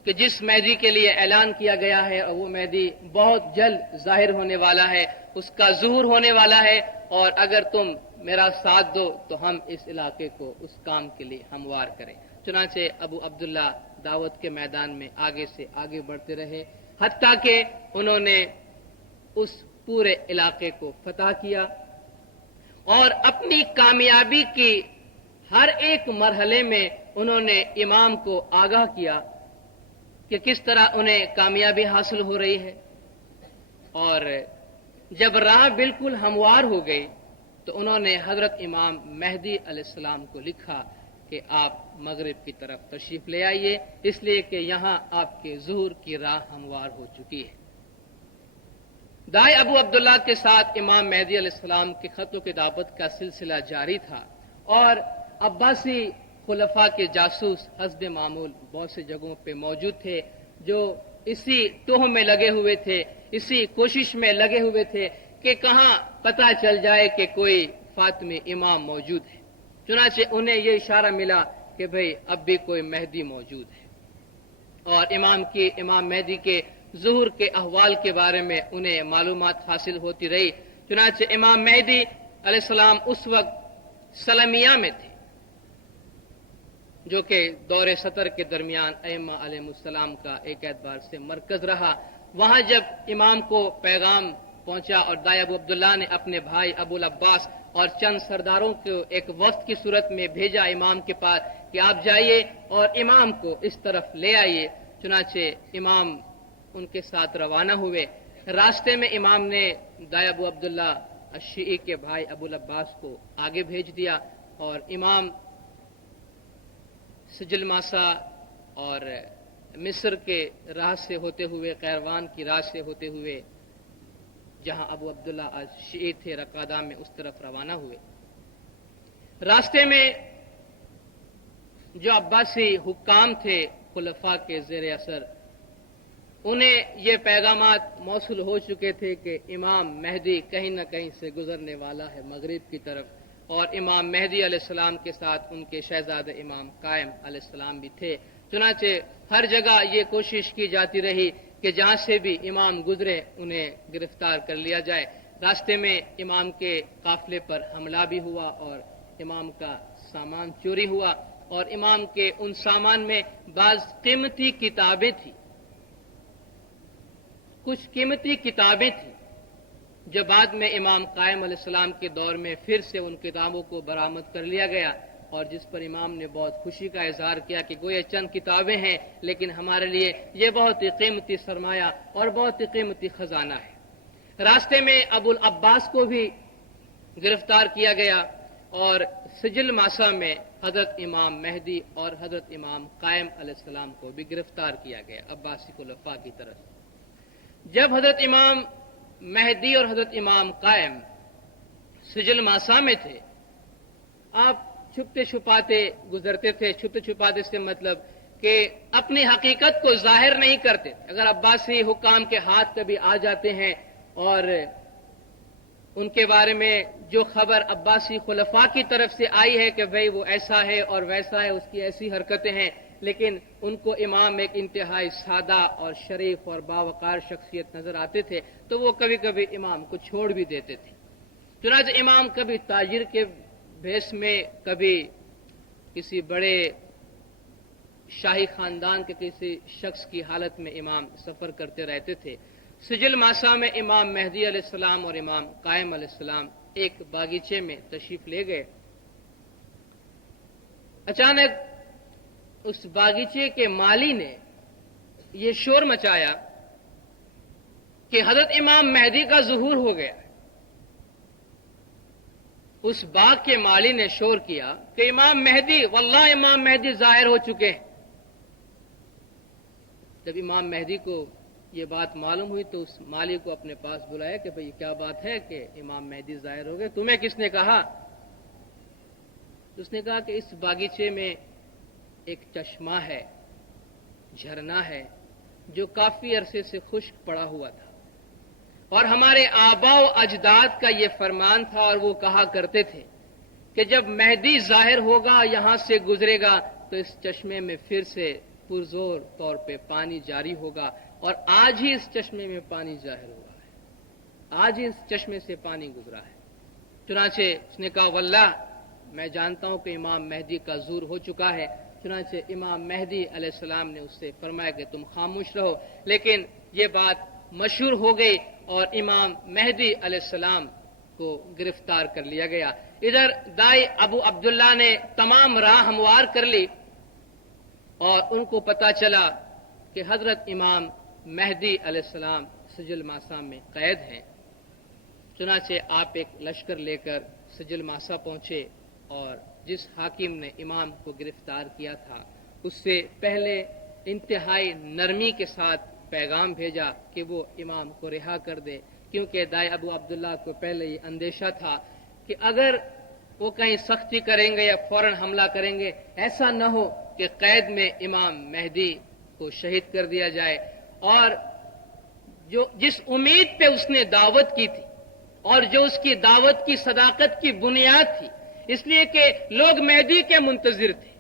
کہ جس مہدی کے لیے اعلان کیا گیا ہے، اور وہ مہدی بہت جلد ظاہر ہونے والا ہے، اس کا ظہور ہونے والا ہے، اور اگر تم میرا ساتھ دو تو ہم اس علاقے کو اس کام کے لیے ہموار کریں۔ چنانچہ ابو عبداللہ دعوت کے میدان میں آگے سے آگے بڑھتے رہے، حتیٰ کہ انہوں نے اس پورے علاقے کو فتح کیا اور اپنی کامیابی کی ہر ایک مرحلے میں انہوں نے امام کو آگاہ کیا کہ کس طرح انہیں کامیابی حاصل ہو رہی ہے، اور جب راہ بالکل ہموار ہو گئی تو انہوں نے حضرت امام مہدی علیہ السلام کو لکھا کہ آپ مغرب کی طرف تشریف لے آئیے، اس لیے کہ یہاں آپ کے ظہور کی راہ ہموار ہو چکی ہے۔ دائی ابو عبداللہ کے ساتھ امام مہدی علیہ السلام کے خط و کتابت کا سلسلہ جاری تھا، اور عباسی خلفاء کے جاسوس حسب معمول بہت سی جگہوں پہ موجود تھے جو اسی توہ میں لگے ہوئے تھے، اسی کوشش میں لگے ہوئے تھے کہ کہاں پتہ چل جائے کہ کوئی فاطمی امام موجود ہے۔ چنانچہ انہیں یہ اشارہ ملا کہ بھئی اب بھی کوئی مہدی موجود ہے، اور امام مہدی کے ظہور کے احوال کے بارے میں انہیں معلومات حاصل ہوتی رہی۔ چنانچہ امام مہدی علیہ السلام اس وقت سلمیہ میں تھے، جو کہ دور سطر کے درمیان ائمہ علیہ السلام کا ایک اعتبار سے مرکز رہا۔ وہاں جب امام کو پیغام پہنچا اور دائی ابو عبداللہ نے اپنے بھائی ابو العباس اور چند سرداروں کو ایک وفد کی صورت میں بھیجا امام کے پاس کہ آپ جائیے اور امام کو اس طرف لے آئیے۔ چنانچہ امام ان کے ساتھ روانہ ہوئے۔ راستے میں امام نے دائی ابو عبداللہ الشیعی کے بھائی ابو العباس کو آگے بھیج دیا، اور امام سجل ماسا اور مصر کے راہ سے ہوتے ہوئے، قیروان کی راہ سے ہوتے ہوئے جہاں ابو عبداللہ الشیعی تھے رقادہ میں، اس طرف روانہ ہوئے۔ راستے میں جو عباسی حکام تھے خلفاء کے زیر اثر، انہیں یہ پیغامات موصول ہو چکے تھے کہ امام مہدی کہیں نہ کہیں سے گزرنے والا ہے مغرب کی طرف، اور امام مہدی علیہ السلام کے ساتھ ان کے شہزادہ امام قائم علیہ السلام بھی تھے۔ چنانچہ ہر جگہ یہ کوشش کی جاتی رہی کہ جہاں سے بھی امام گزرے انہیں گرفتار کر لیا جائے۔ راستے میں امام کے قافلے پر حملہ بھی ہوا اور امام کا سامان چوری ہوا، اور امام کے ان سامان میں بعض قیمتی کتابیں تھیں، کچھ قیمتی کتابیں تھیں جو بعد میں امام قائم علیہ السلام کے دور میں پھر سے ان کتابوں کو برآمد کر لیا گیا، اور جس پر امام نے بہت خوشی کا اظہار کیا کہ گویا چند کتابیں ہیں لیکن ہمارے لیے یہ بہت ہی قیمتی سرمایہ اور بہت ہی قیمتی خزانہ ہے۔ راستے میں ابو العباس کو بھی گرفتار کیا گیا، اور سجل ماسا میں حضرت امام مہدی اور حضرت امام قائم علیہ السلام کو بھی گرفتار کیا گیا عباسی خلفاء کی طرف۔ جب حضرت امام مہدی اور حضرت امام قائم سجل ماسا میں تھے، آپ چھپتے چھپاتے گزرتے تھے. چھپتے چھپاتے سے مطلب کہ اپنی حقیقت کو ظاہر نہیں کرتے. اگر عباسی حکام کے ہاتھ کبھی آ جاتے ہیں اور ان کے بارے میں جو خبر عباسی خلفاء کی طرف سے آئی ہے کہ بھئی وہ ایسا ہے اور ویسا ہے, اس کی ایسی حرکتیں ہیں, لیکن ان کو امام ایک انتہائی سادہ اور شریف اور باوقار شخصیت نظر آتے تھے, تو وہ کبھی کبھی امام کو چھوڑ بھی دیتے تھے. چنانچہ امام کبھی تاجر کے بھیس میں, کبھی کسی بڑے شاہی خاندان کے کسی شخص کی حالت میں امام سفر کرتے رہتے تھے. سجل ماسا میں امام مہدی علیہ السلام اور امام قائم علیہ السلام ایک باغیچے میں تشریف لے گئے. اچانک اس باغیچے کے مالی نے یہ شور مچایا کہ حضرت امام مہدی کا ظہور ہو گیا. اس باغ کے مالی نے شور کیا کہ امام مہدی, واللہ امام مہدی ظاہر ہو چکے ہیں. جب امام مہدی کو یہ بات معلوم ہوئی تو اس مالی کو اپنے پاس بلایا کہ بھئی کیا بات ہے کہ امام مہدی ظاہر ہو گئے, تمہیں کس نے کہا؟ اس نے کہا کہ اس باغیچے میں ایک چشمہ ہے, جھرنا ہے, جو کافی عرصے سے خشک پڑا ہوا تھا, اور ہمارے آبا و اجداد کا یہ فرمان تھا, اور وہ کہا کرتے تھے کہ جب مہدی ظاہر ہوگا, یہاں سے گزرے گا, تو اس چشمے میں پھر سے پرزور طور پہ پانی جاری ہوگا. اور آج ہی اس چشمے میں پانی ظاہر ہوا ہے, آج ہی اس چشمے سے پانی گزرا ہے. چنانچہ اس نے کہا واللہ میں جانتا ہوں کہ امام مہدی کا ظہور ہو چکا ہے. چنانچہ امام مہدی علیہ السلام نے اس سے فرمایا کہ تم خاموش رہو, لیکن یہ بات مشہور ہو گئی اور امام مہدی علیہ السلام کو گرفتار کر لیا گیا. ادھر دائی ابو عبداللہ نے تمام راہ ہموار کر لی اور ان کو پتا چلا کہ حضرت امام مہدی علیہ السلام سجل ماسا میں قید ہیں. چنانچہ آپ ایک لشکر لے کر سجل ماسا پہنچے, اور جس حاکم نے امام کو گرفتار کیا تھا اس سے پہلے انتہائی نرمی کے ساتھ پیغام بھیجا کہ وہ امام کو رہا کر دے, کیونکہ دائی ابو عبداللہ کو پہلے یہ اندیشہ تھا کہ اگر وہ کہیں سختی کریں گے یا فوراً حملہ کریں گے, ایسا نہ ہو کہ قید میں امام مہدی کو شہید کر دیا جائے. اور جس امید پہ اس نے دعوت کی تھی, اور جو اس کی دعوت کی صداقت کی بنیاد تھی, اس لیے کہ لوگ مہدی کے منتظر تھے,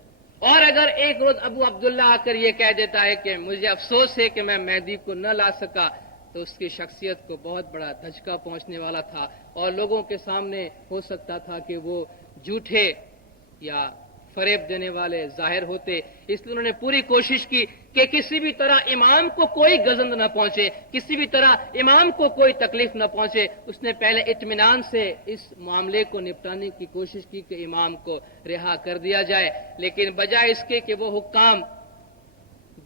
اور اگر ایک روز ابو عبداللہ آ کر یہ کہہ دیتا ہے کہ مجھے افسوس ہے کہ میں مہدی کو نہ لا سکا, تو اس کی شخصیت کو بہت بڑا دھچکا پہنچنے والا تھا, اور لوگوں کے سامنے ہو سکتا تھا کہ وہ جھوٹے یا فریب دینے والے ظاہر ہوتے. اس لیے انہوں نے پوری کوشش کی کہ کسی بھی طرح امام کو کوئی گزند نہ پہنچے, کسی بھی طرح امام کو کوئی تکلیف نہ پہنچے. اس نے پہلے اطمینان سے اس معاملے کو نپٹانے کی کوشش کی کہ امام کو رہا کر دیا جائے, لیکن بجائے اس کے کہ وہ حکام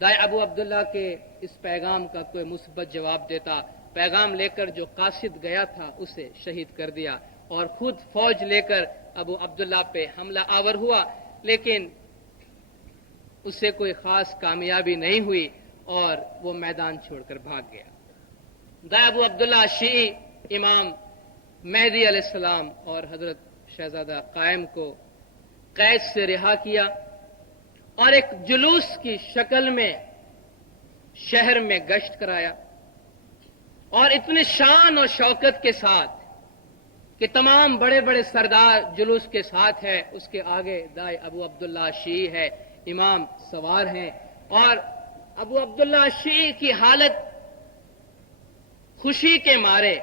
دائی ابو عبداللہ کے اس پیغام کا کوئی مثبت جواب دیتا, پیغام لے کر جو قاصد گیا تھا اسے شہید کر دیا, اور خود فوج لے کر ابو عبداللہ پہ حملہ آور ہوا, لیکن اس سے کوئی خاص کامیابی نہیں ہوئی اور وہ میدان چھوڑ کر بھاگ گیا. دائی ابو عبداللہ شیعی امام مہدی علیہ السلام اور حضرت شہزادہ قائم کو قید سے رہا کیا, اور ایک جلوس کی شکل میں شہر میں گشت کرایا, اور اتنے شان اور شوکت کے ساتھ کہ تمام بڑے بڑے سردار جلوس کے ساتھ ہے, اس کے آگے دائی ابو عبداللہ شیعی ہے, امام سوار ہیں, اور ابو عبداللہ شیعی کی حالت خوشی کے مارے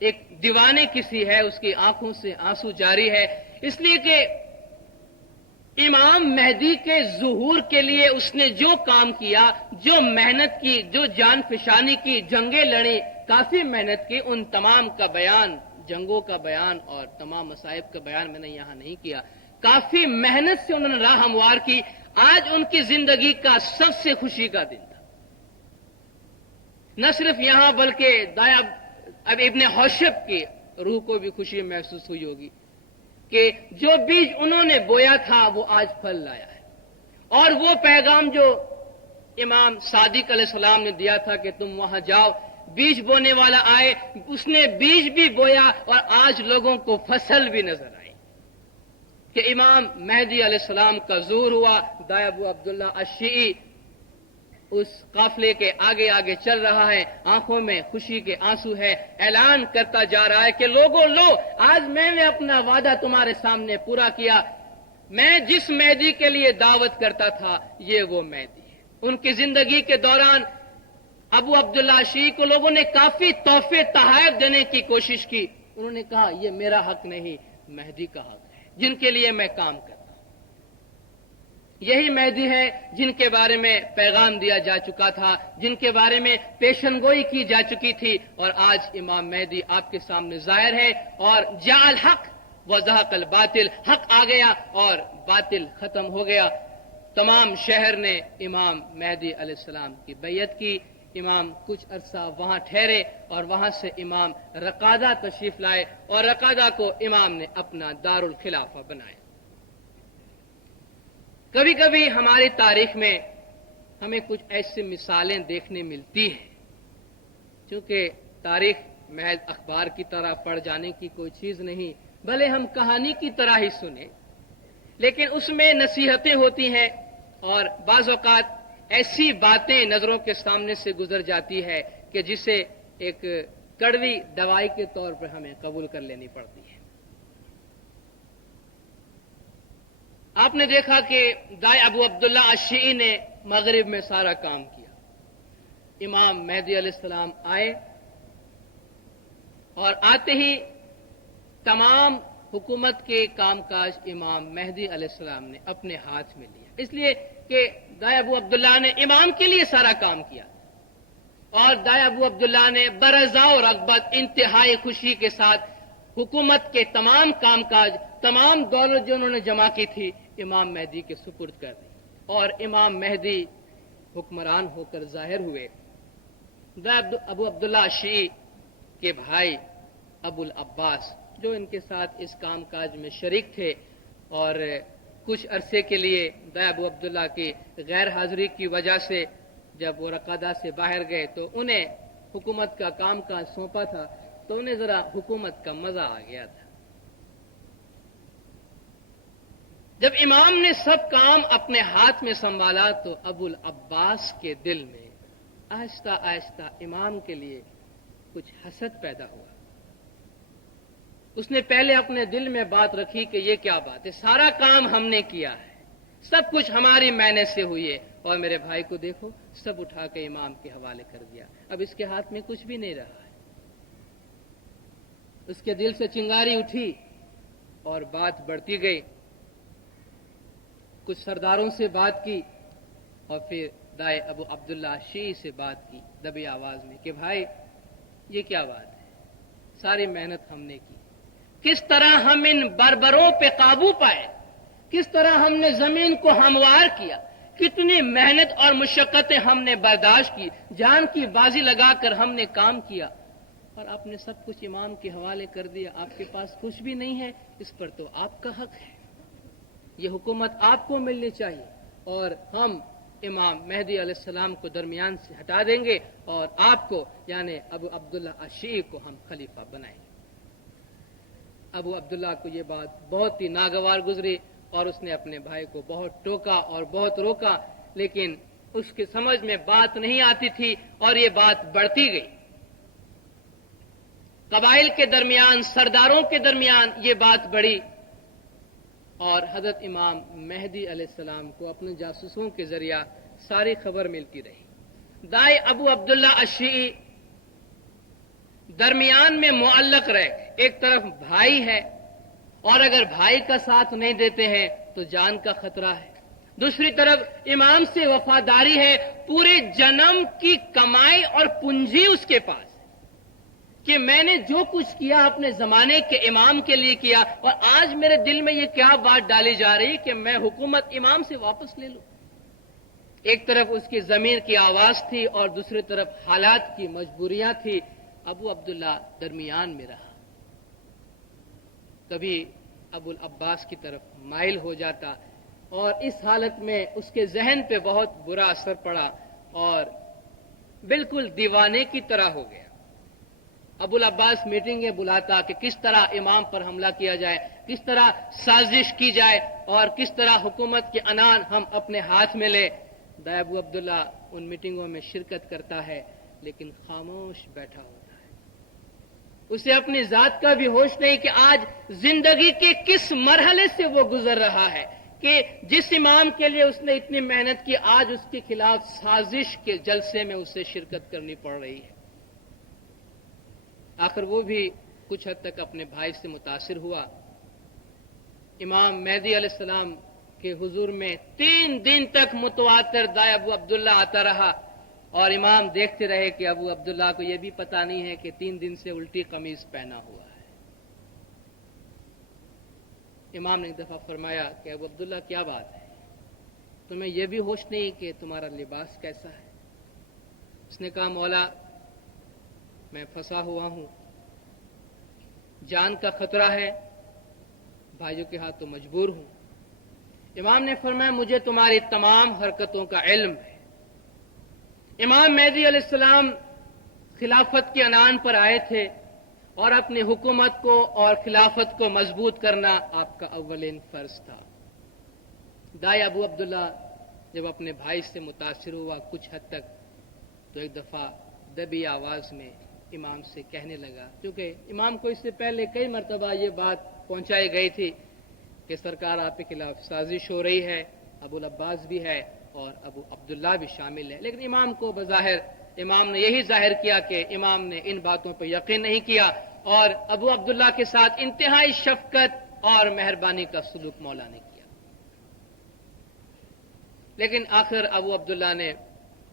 ایک دیوانے کسی ہے, اس کی آنکھوں سے آنسو جاری ہے, اس لیے کہ امام مہدی کے ظہور کے لیے اس نے جو کام کیا, جو محنت کی, جو جان فشانی کی, جنگیں لڑی, کافی محنت کی, ان تمام کا بیان, جنگوں کا بیان اور تمام مصائب کا بیان میں نے یہاں نہیں کیا. کافی محنت سے انہوں نے راہ ہموار کی. آج ان کی زندگی کا سب سے خوشی کا دن تھا, نہ صرف یہاں بلکہ دایا اب ابن حوشب کی روح کو بھی خوشی محسوس ہوئی ہوگی کہ جو بیج انہوں نے بویا تھا وہ آج پھل لایا ہے, اور وہ پیغام جو امام صادق علیہ السلام نے دیا تھا کہ تم وہاں جاؤ, بیج بونے والا آئے, اس نے بیج بھی بویا اور آج لوگوں کو فصل بھی نظر آئی. کہ امام مہدی علیہ السلام کا ظہور ہوا، دائی ابو عبداللہ الشیعی اس قافلے کے آگے آگے چل رہا ہے، آنکھوں میں خوشی کے آنسو ہے، اعلان کرتا جا رہا ہے کہ لوگوں لو، آج میں نے اپنا وعدہ تمہارے سامنے پورا کیا، میں جس مہدی کے لیے دعوت کرتا تھا یہ وہ مہدی ہے۔ ان کی زندگی کے دوران ابو عبداللہ شیعی کو لوگوں نے کافی تحفے تحائف دینے کی کوشش کی، انہوں نے کہا یہ میرا حق نہیں، مہدی کا حق ہے جن کے لیے میں کام کرتا ہوں۔ یہی مہدی ہے جن کے بارے میں پیغام دیا جا چکا تھا، جن کے بارے میں پیشن گوئی کی جا چکی تھی، اور آج امام مہدی آپ کے سامنے ظاہر ہے، اور جاء الحق وزهق الباطل، حق آ گیا اور باطل ختم ہو گیا۔ تمام شہر نے امام مہدی علیہ السلام کی بیعت کی، امام کچھ عرصہ وہاں ٹھہرے اور وہاں سے امام رقادہ تشریف لائے، اور رقادہ کو امام نے اپنا دارالخلافہ بنایا۔ کبھی کبھی ہماری تاریخ میں ہمیں کچھ ایسی مثالیں دیکھنے ملتی ہیں، چونکہ تاریخ محض اخبار کی طرح پڑھ جانے کی کوئی چیز نہیں، بھلے ہم کہانی کی طرح ہی سنیں، لیکن اس میں نصیحتیں ہوتی ہیں، اور بعض اوقات ایسی باتیں نظروں کے سامنے سے گزر جاتی ہے کہ جسے ایک کڑوی دوائی کے طور پر ہمیں قبول کر لینی پڑتی ہے۔ آپ نے دیکھا کہ دائی ابو عبداللہ الشیعی نے مغرب میں سارا کام کیا، امام مہدی علیہ السلام آئے، اور آتے ہی تمام حکومت کے کام کاج امام مہدی علیہ السلام نے اپنے ہاتھ میں لیا، اس لیے کہ دائی ابو عبداللہ نے امام کے لیے سارا کام کیا، اور دائی ابو عبداللہ نے برضا و رغبت انتہائی خوشی کے ساتھ حکومت کے تمام کام کاج، تمام دولت جو انہوں نے جمع کی تھی، امام مہدی کے سپرد کر دی، اور امام مہدی حکمران ہو کر ظاہر ہوئے۔ ابو عبداللہ شیعی کے بھائی ابو العباس جو ان کے ساتھ اس کام کاج میں شریک تھے، اور کچھ عرصے کے لیے دائی ابو عبداللہ کی غیر حاضری کی وجہ سے جب وہ رقادہ سے باہر گئے تو انہیں حکومت کا کام کاج سونپا تھا، تو انہیں ذرا حکومت کا مزہ آ گیا تھا۔ جب امام نے سب کام اپنے ہاتھ میں سنبھالا تو ابو العباس کے دل میں آہستہ آہستہ امام کے لیے کچھ حسد پیدا ہوا۔ اس نے پہلے اپنے دل میں بات رکھی کہ یہ کیا بات ہے، سارا کام ہم نے کیا ہے، سب کچھ ہماری محنت سے ہوئی ہے، اور میرے بھائی کو دیکھو سب اٹھا کے امام کے حوالے کر دیا، اب اس کے ہاتھ میں کچھ بھی نہیں رہا ہے۔ اس کے دل سے چنگاری اٹھی اور بات بڑھتی گئی، کچھ سرداروں سے بات کی، اور پھر دائی ابو عبداللہ شیعی سے بات کی دبی آواز میں کہ بھائی یہ کیا بات ہے، ساری محنت ہم نے کی، کس طرح ہم ان بربروں پہ قابو پائے، کس طرح ہم نے زمین کو ہموار کیا، کتنی محنت اور مشقتیں ہم نے برداشت کی، جان کی بازی لگا کر ہم نے کام کیا، اور آپ نے سب کچھ امام کے حوالے کر دیا، آپ کے پاس کچھ بھی نہیں ہے، اس پر تو آپ کا حق ہے، یہ حکومت آپ کو ملنی چاہیے، اور ہم امام مہدی علیہ السلام کو درمیان سے ہٹا دیں گے، اور آپ کو یعنی ابو عبداللہ الشیعی کو ہم خلیفہ بنائیں گے۔ ابو عبداللہ کو یہ بات بہت ہی ناگوار گزری، اور اس نے اپنے بھائی کو بہت ٹوکا اور بہت روکا، لیکن اس کے سمجھ میں بات نہیں آتی تھی، اور یہ بات بڑھتی گئی۔ قبائل کے درمیان، سرداروں کے درمیان یہ بات بڑھی، اور حضرت امام مہدی علیہ السلام کو اپنے جاسوسوں کے ذریعہ ساری خبر ملتی رہی۔ دائی ابو عبداللہ الشیعی درمیان میں معلق رہ گئے، ایک طرف بھائی ہے، اور اگر بھائی کا ساتھ نہیں دیتے ہیں تو جان کا خطرہ ہے، دوسری طرف امام سے وفاداری ہے، پورے جنم کی کمائی اور پونجی اس کے پاس کہ میں نے جو کچھ کیا اپنے زمانے کے امام کے لیے کیا، اور آج میرے دل میں یہ کیا بات ڈالی جا رہی کہ میں حکومت امام سے واپس لے لوں۔ ایک طرف اس کی ضمیر کی آواز تھی اور دوسری طرف حالات کی مجبوریاں تھی۔ ابو عبداللہ درمیان میں رہا، کبھی ابو العباس کی طرف مائل ہو جاتا، اور اس حالت میں اس کے ذہن پہ بہت برا اثر پڑا اور بالکل دیوانے کی طرح ہو گیا۔ ابو العباس میٹنگیں بلاتا کہ کس طرح امام پر حملہ کیا جائے، کس طرح سازش کی جائے اور کس طرح حکومت کے انان ہم اپنے ہاتھ میں لے۔ دائی ابو عبداللہ ان میٹنگوں میں شرکت کرتا ہے لیکن خاموش بیٹھا ہوتا ہے۔ اسے اپنی ذات کا بھی ہوش نہیں کہ آج زندگی کے کس مرحلے سے وہ گزر رہا ہے کہ جس امام کے لیے اس نے اتنی محنت کی آج اس کے خلاف سازش کے جلسے میں اسے شرکت کرنی پڑ رہی ہے۔ آخر وہ بھی کچھ حد تک اپنے بھائی سے متاثر ہوا۔ امام مہدی علیہ السلام کے حضور میں 3 دن تک متواتر دائی ابو عبداللہ آتا رہا اور امام دیکھتے رہے کہ ابو عبداللہ کو یہ بھی پتا نہیں ہے کہ 3 دن سے الٹی قمیض پہنا ہوا ہے۔ امام نے ایک دفعہ فرمایا کہ ابو عبداللہ کیا بات ہے، تمہیں یہ بھی ہوش نہیں کہ تمہارا لباس کیسا ہے؟ اس نے کہا مولا میں پھنسا ہوا ہوں، جان کا خطرہ ہے، بھائیوں کے ہاتھوں مجبور ہوں۔ امام نے فرمایا مجھے تمہاری تمام حرکتوں کا علم ہے۔ امام مہدی علیہ السلام خلافت کے عنان پر آئے تھے اور اپنی حکومت کو اور خلافت کو مضبوط کرنا آپ کا اولین فرض تھا۔ دائی ابو عبداللہ جب اپنے بھائی سے متاثر ہوا کچھ حد تک تو ایک دفعہ دبی آواز میں امام سے کہنے لگا، کیونکہ امام کو اس سے پہلے کئی مرتبہ یہ بات پہنچائی گئی تھی کہ سرکار آپ کے خلاف سازش ہو رہی ہے، ابو العباس بھی ہے اور ابو عبداللہ بھی شامل ہے، لیکن امام کو بظاہر امام نے یہی ظاہر کیا کہ امام نے ان باتوں پر یقین نہیں کیا اور ابو عبداللہ کے ساتھ انتہائی شفقت اور مہربانی کا سلوک مولا نے کیا۔ لیکن آخر ابو عبداللہ نے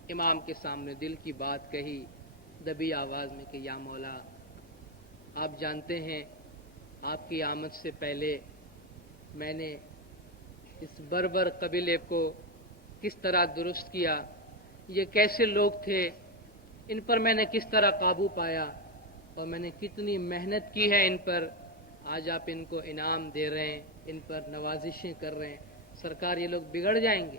امام کے سامنے دل کی بات کہی دبی آواز میں کہ یا مولا آپ جانتے ہیں آپ کی آمد سے پہلے میں نے اس بربر قبیلے کو کس طرح درست کیا، یہ کیسے لوگ تھے، ان پر میں نے کس طرح قابو پایا اور میں نے کتنی محنت کی ہے ان پر، آج آپ ان کو انعام دے رہے ہیں، ان پر نوازشیں کر رہے ہیں، سرکار یہ لوگ بگڑ جائیں گے،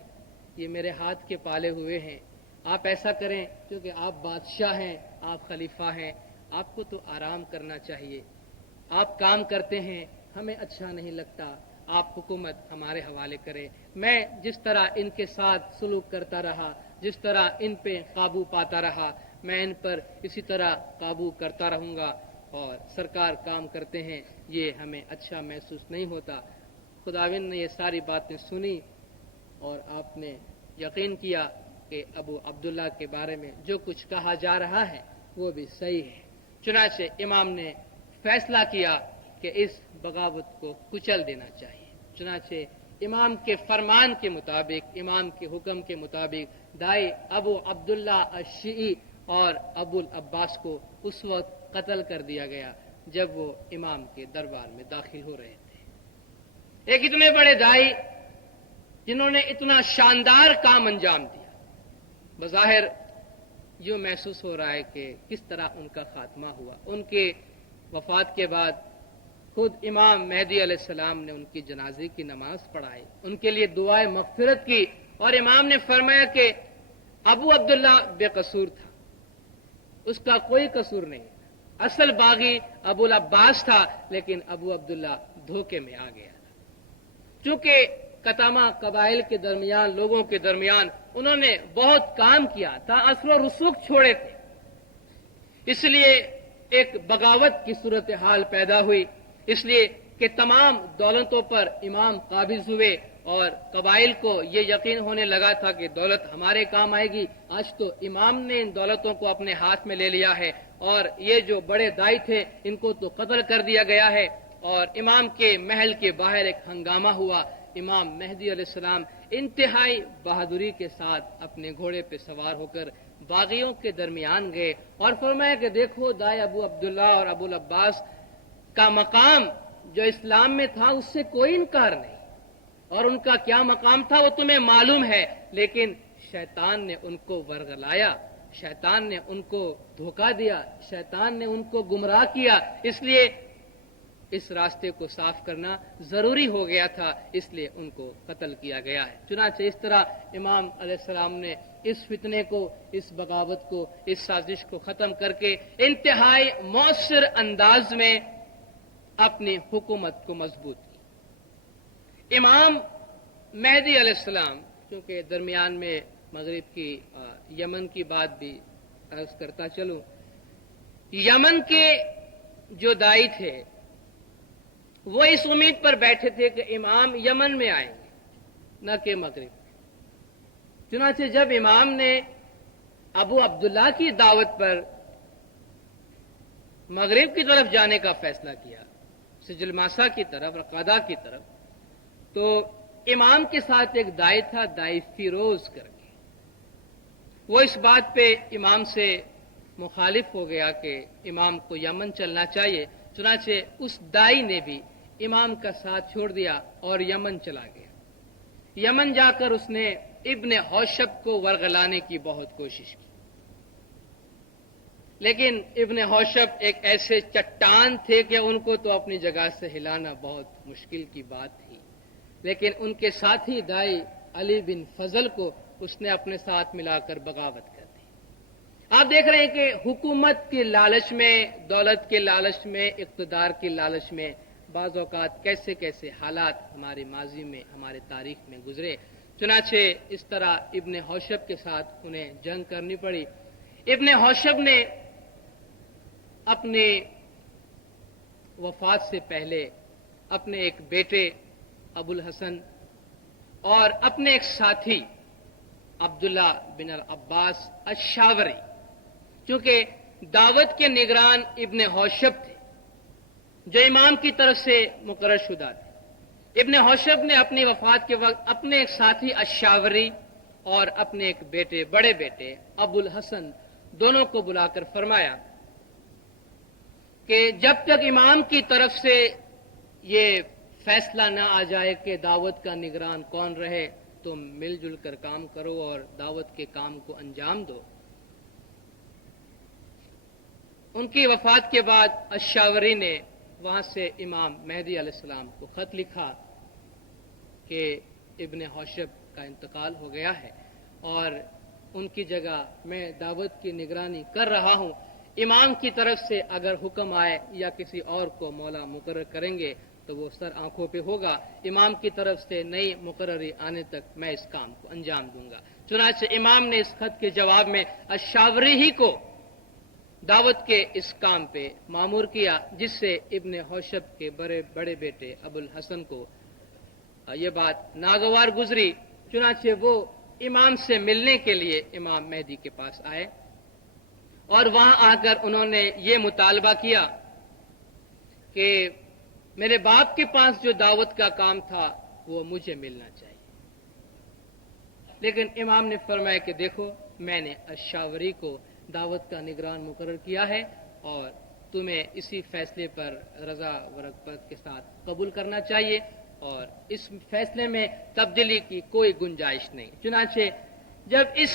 یہ میرے ہاتھ کے پالے ہوئے ہیں، آپ ایسا کریں کیونکہ آپ بادشاہ ہیں، آپ خلیفہ ہیں، آپ کو تو آرام کرنا چاہیے، آپ کام کرتے ہیں ہمیں اچھا نہیں لگتا، آپ حکومت ہمارے حوالے کریں۔ میں جس طرح ان کے ساتھ سلوک کرتا رہا، جس طرح ان پہ قابو پاتا رہا، میں ان پر اسی طرح قابو کرتا رہوں گا، اور سرکار کام کرتے ہیں یہ ہمیں اچھا محسوس نہیں ہوتا۔ خداوند نے یہ ساری باتیں سنی اور آپ نے یقین کیا کہ ابو عبداللہ کے بارے میں جو کچھ کہا جا رہا ہے وہ بھی صحیح ہے۔ چنانچہ امام نے فیصلہ کیا کہ اس بغاوت کو کچل دینا چاہیے۔ چنانچہ امام کے فرمان کے مطابق، امام کے حکم کے مطابق دائی ابو عبداللہ الشیعی اور ابو العباس کو اس وقت قتل کر دیا گیا جب وہ امام کے دربار میں داخل ہو رہے تھے۔ ایک اتنے بڑے دائی جنہوں نے اتنا شاندار کام انجام دیا، بظاہر یوں محسوس ہو رہا ہے کہ کس طرح ان کا خاتمہ ہوا۔ ان کے وفات کے بعد خود امام مہدی علیہ السلام نے ان کی جنازے کی نماز پڑھائی، ان کے لیے دعائے مغفرت کی، اور امام نے فرمایا کہ ابو عبداللہ بے قصور تھا، اس کا کوئی قصور نہیں، اصل باغی ابو العباس تھا، لیکن ابو عبداللہ دھوکے میں آ گیا تھا۔ چونکہ کتامہ قبائل کے درمیان، لوگوں کے درمیان انہوں نے بہت کام کیا تھا، اثر و رسوخ چھوڑے تھے، اس لیے ایک بغاوت کی صورتحال پیدا ہوئی، اس لیے کہ تمام دولتوں پر امام قابض ہوئے اور قبائل کو یہ یقین ہونے لگا تھا کہ دولت ہمارے کام آئے گی، آج تو امام نے ان دولتوں کو اپنے ہاتھ میں لے لیا ہے، اور یہ جو بڑے دائی تھے ان کو تو قتل کر دیا گیا ہے، اور امام کے محل کے باہر ایک ہنگامہ ہوا۔ امام مہدی علیہ السلام انتہائی بہادری کے ساتھ اپنے گھوڑے پہ سوار ہو کر باغیوں کے درمیان گئے اور فرمایا کہ دیکھو دائی ابو عبداللہ اور ابو العباس کا مقام جو اسلام میں تھا اس سے کوئی انکار نہیں، اور ان کا کیا مقام تھا وہ تمہیں معلوم ہے، لیکن شیطان نے ان کو ورغلایا، شیطان نے ان کو دھوکہ دیا، شیطان نے ان کو گمراہ کیا، اس لیے اس راستے کو صاف کرنا ضروری ہو گیا تھا، اس لیے ان کو قتل کیا گیا ہے۔ چنانچہ اس طرح امام علیہ السلام نے اس فتنے کو، اس بغاوت کو، اس سازش کو ختم کر کے انتہائی مؤثر انداز میں اپنی حکومت کو مضبوط کی۔ امام مہدی علیہ السلام، کیونکہ درمیان میں مغرب کی یمن کی بات بھی عرض کرتا چلوں، یمن کے جو دائی تھے وہ اس امید پر بیٹھے تھے کہ امام یمن میں آئیں گے، نہ کہ مغرب میں۔ چنانچہ جب امام نے ابو عبداللہ کی دعوت پر مغرب کی طرف جانے کا فیصلہ کیا، سجل ماسا کی طرف، رقادہ کی طرف، تو امام کے ساتھ ایک دائی تھا، دائی فیروز کر کے، وہ اس بات پہ امام سے مخالف ہو گیا کہ امام کو یمن چلنا چاہیے۔ چنانچہ اس دائی نے بھی امام کا ساتھ چھوڑ دیا اور یمن چلا گیا۔ یمن جا کر اس نے ابن حوشب کو ورغلانے کی بہت کوشش کی، لیکن ابن حوشب ایک ایسے چٹان تھے کہ ان کو تو اپنی جگہ سے ہلانا بہت مشکل کی بات تھی، لیکن ان کے ساتھی دائی علی بن فضل کو اس نے اپنے ساتھ ملا کر بغاوت کر دی۔ آپ دیکھ رہے ہیں کہ حکومت کے لالچ میں، دولت کے لالچ میں، اقتدار کے لالچ میں بعض اوقات کیسے کیسے حالات ہمارے ماضی میں، ہمارے تاریخ میں گزرے۔ چنانچہ اس طرح ابن حوشب کے ساتھ انہیں جنگ کرنی پڑی۔ ابن حوشب نے اپنے وفات سے پہلے اپنے ایک بیٹے ابو الحسن اور اپنے ایک ساتھی عبداللہ بن العباس الشاوری، چونکہ دعوت کے نگران ابن حوشب تھے جو امام کی طرف سے مقرر شدہ تھے، ابن حوشب نے اپنی وفات کے وقت اپنے ایک ساتھی الشاوری اور اپنے ایک بیٹے، بڑے بیٹے ابو الحسن، دونوں کو بلا کر فرمایا کہ جب تک امام کی طرف سے یہ فیصلہ نہ آ جائے کہ دعوت کا نگران کون رہے، تم مل جل کر کام کرو اور دعوت کے کام کو انجام دو۔ ان کی وفات کے بعد الشاوری نے وہاں سے امام مہدی علیہ السلام کو خط لکھا کہ ابن حوشب کا انتقال ہو گیا ہے اور ان کی جگہ میں دعوت کی نگرانی کر رہا ہوں، امام کی طرف سے اگر حکم آئے یا کسی اور کو مولا مقرر کریں گے تو وہ سر آنکھوں پہ ہوگا، امام کی طرف سے نئی مقرری آنے تک میں اس کام کو انجام دوں گا۔ چنانچہ امام نے اس خط کے جواب میں الشاوری ہی کو دعوت کے اس کام پہ مامور کیا، جس سے ابن حوشب کے بڑے بیٹے ابو الحسن کو یہ بات ناگوار گزری۔ چنانچہ وہ امام سے ملنے کے لیے امام مہدی کے پاس آئے اور وہاں آ کر انہوں نے یہ مطالبہ کیا کہ میرے باپ کے پاس جو دعوت کا کام تھا وہ مجھے ملنا چاہیے، لیکن امام نے فرمایا کہ دیکھو، میں نے الشاوری کو دعوت کا نگران مقرر کیا ہے اور تمہیں اسی فیصلے پر رضا و رغبت کے ساتھ قبول کرنا چاہیے اور اس فیصلے میں تبدیلی کی کوئی گنجائش نہیں۔ چنانچہ جب اس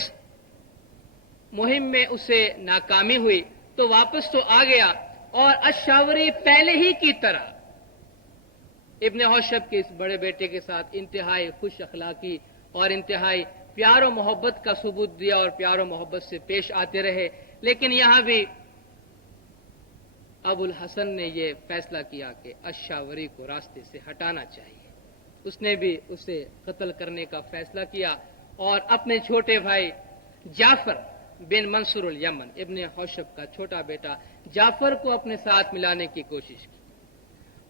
مہم میں اسے ناکامی ہوئی تو واپس تو آ گیا اور الشاوری پہلے ہی کی طرح ابن حوشب کے اس بڑے بیٹے کے ساتھ انتہائی خوش اخلاقی اور انتہائی پیار و محبت کا ثبوت دیا اور پیار و محبت سے پیش آتے رہے، لیکن یہاں بھی ابو الحسن نے یہ فیصلہ کیا کہ الشاوری کو راستے سے ہٹانا چاہیے۔ اس نے بھی اسے قتل کرنے کا فیصلہ کیا اور اپنے چھوٹے بھائی جعفر بن منصور الیمن، ابن حوشب کا چھوٹا بیٹا جعفر کو اپنے ساتھ ملانے کی کوشش کی۔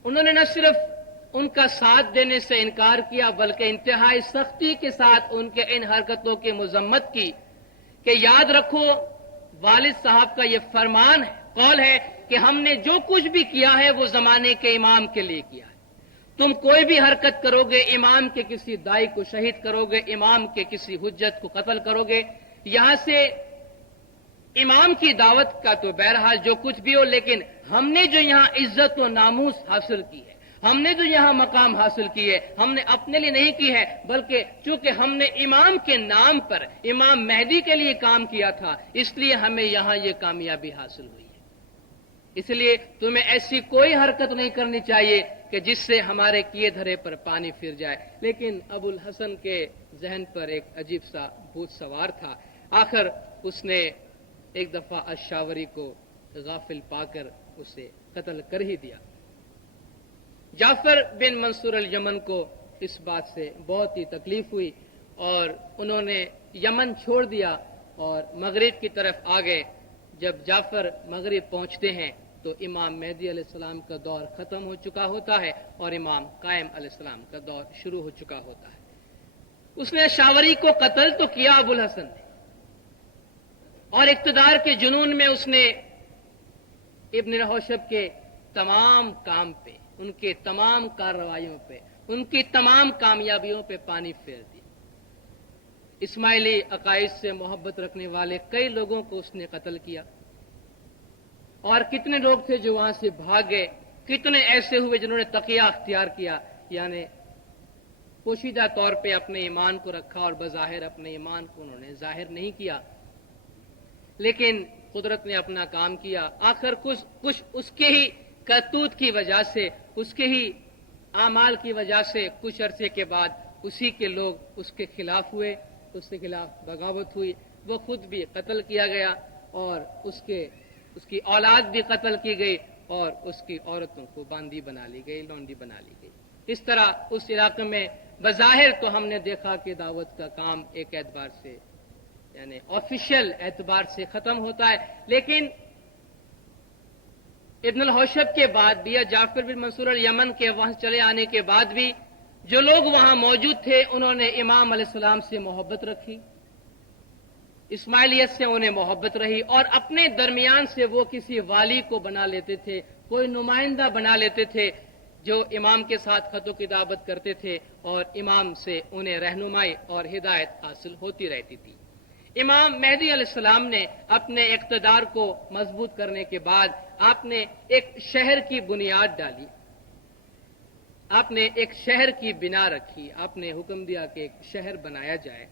انہوں نے نہ صرف ان کا ساتھ دینے سے انکار کیا بلکہ انتہائی سختی کے ساتھ ان کے ان حرکتوں کی مذمت کی کہ یاد رکھو، والد صاحب کا یہ فرمان ہے، قول ہے کہ ہم نے جو کچھ بھی کیا ہے وہ زمانے کے امام کے لیے کیا ہے۔ تم کوئی بھی حرکت کرو گے، امام کے کسی دائی کو شہید کرو گے، امام کے کسی حجت کو قتل کرو گے، یہاں سے امام کی دعوت کا تو بہرحال جو کچھ بھی ہو، لیکن ہم نے جو یہاں عزت و ناموس حاصل کی ہے، ہم نے جو یہاں مقام حاصل کی ہے، ہم نے اپنے لیے نہیں کی ہے بلکہ چونکہ ہم نے امام کے نام پر امام مہدی کے لیے کام کیا تھا، اس لیے ہمیں یہاں یہ کامیابی حاصل ہوئی ہے۔ اس لیے تمہیں ایسی کوئی حرکت نہیں کرنی چاہیے کہ جس سے ہمارے کیے دھرے پر پانی پھر جائے۔ لیکن ابو الحسن کے ذہن پر ایک عجیب سا بھوت سوار تھا۔ آخر اس نے ایک دفعہ الشاوری کو غافل پا کر اسے قتل کر ہی دیا۔ جعفر بن منصور الیمن کو اس بات سے بہت ہی تکلیف ہوئی اور انہوں نے یمن چھوڑ دیا اور مغرب کی طرف آ گئے۔ جب جعفر مغرب پہنچتے ہیں تو امام مہدی علیہ السلام کا دور ختم ہو چکا ہوتا ہے اور امام قائم علیہ السلام کا دور شروع ہو چکا ہوتا ہے۔ اس نے شاوری کو قتل تو کیا ابو الحسن نے، اور اقتدار کے جنون میں اس نے ابن الحوشب کے تمام کام پہ، ان کے تمام کارروائیوں پہ، ان کی تمام کامیابیوں پہ پانی پھیر دیا۔ اسماعیلی عقائد سے محبت رکھنے والے کئی لوگوں کو اس نے قتل کیا، اور کتنے لوگ تھے جو وہاں سے بھاگ گئے، کتنے ایسے ہوئے جنہوں نے تقیہ اختیار کیا، یعنی پوشیدہ طور پہ اپنے ایمان کو رکھا اور بظاہر اپنے ایمان کو انہوں نے ظاہر نہیں کیا، لیکن قدرت نے اپنا کام کیا۔ آخر کچھ اس کے ہی کرتوت کی وجہ سے، اس کے ہی اعمال کی وجہ سے کچھ عرصے کے بعد اسی کے لوگ اس کے خلاف ہوئے، اس کے خلاف بغاوت ہوئی، وہ خود بھی قتل کیا گیا اور اس کی اولاد بھی قتل کی گئی اور اس کی عورتوں کو باندی بنا لی گئی، لونڈی بنا لی گئی۔ اس طرح اس علاقے میں بظاہر تو ہم نے دیکھا کہ دعوت کا کام ایک اعتبار سے یعنی آفیشیل اعتبار سے ختم ہوتا ہے، لیکن ابن الحوشب کے بعد بھی یا جعفر بن منصور الیمن کے وہاں چلے آنے کے بعد بھی جو لوگ وہاں موجود تھے انہوں نے امام علیہ السلام سے محبت رکھی، اسماعیلیت سے انہیں محبت رہی، اور اپنے درمیان سے وہ کسی والی کو بنا لیتے تھے، کوئی نمائندہ بنا لیتے تھے جو امام کے ساتھ خط و کتابت کرتے تھے اور امام سے انہیں رہنمائی اور ہدایت حاصل ہوتی رہتی تھی۔ امام مہدی علیہ السلام نے اپنے اقتدار کو مضبوط کرنے کے بعد آپ نے ایک شہر کی بنیاد ڈالی، آپ نے ایک شہر کی بنا رکھی، آپ نے حکم دیا کہ ایک شہر بنایا جائے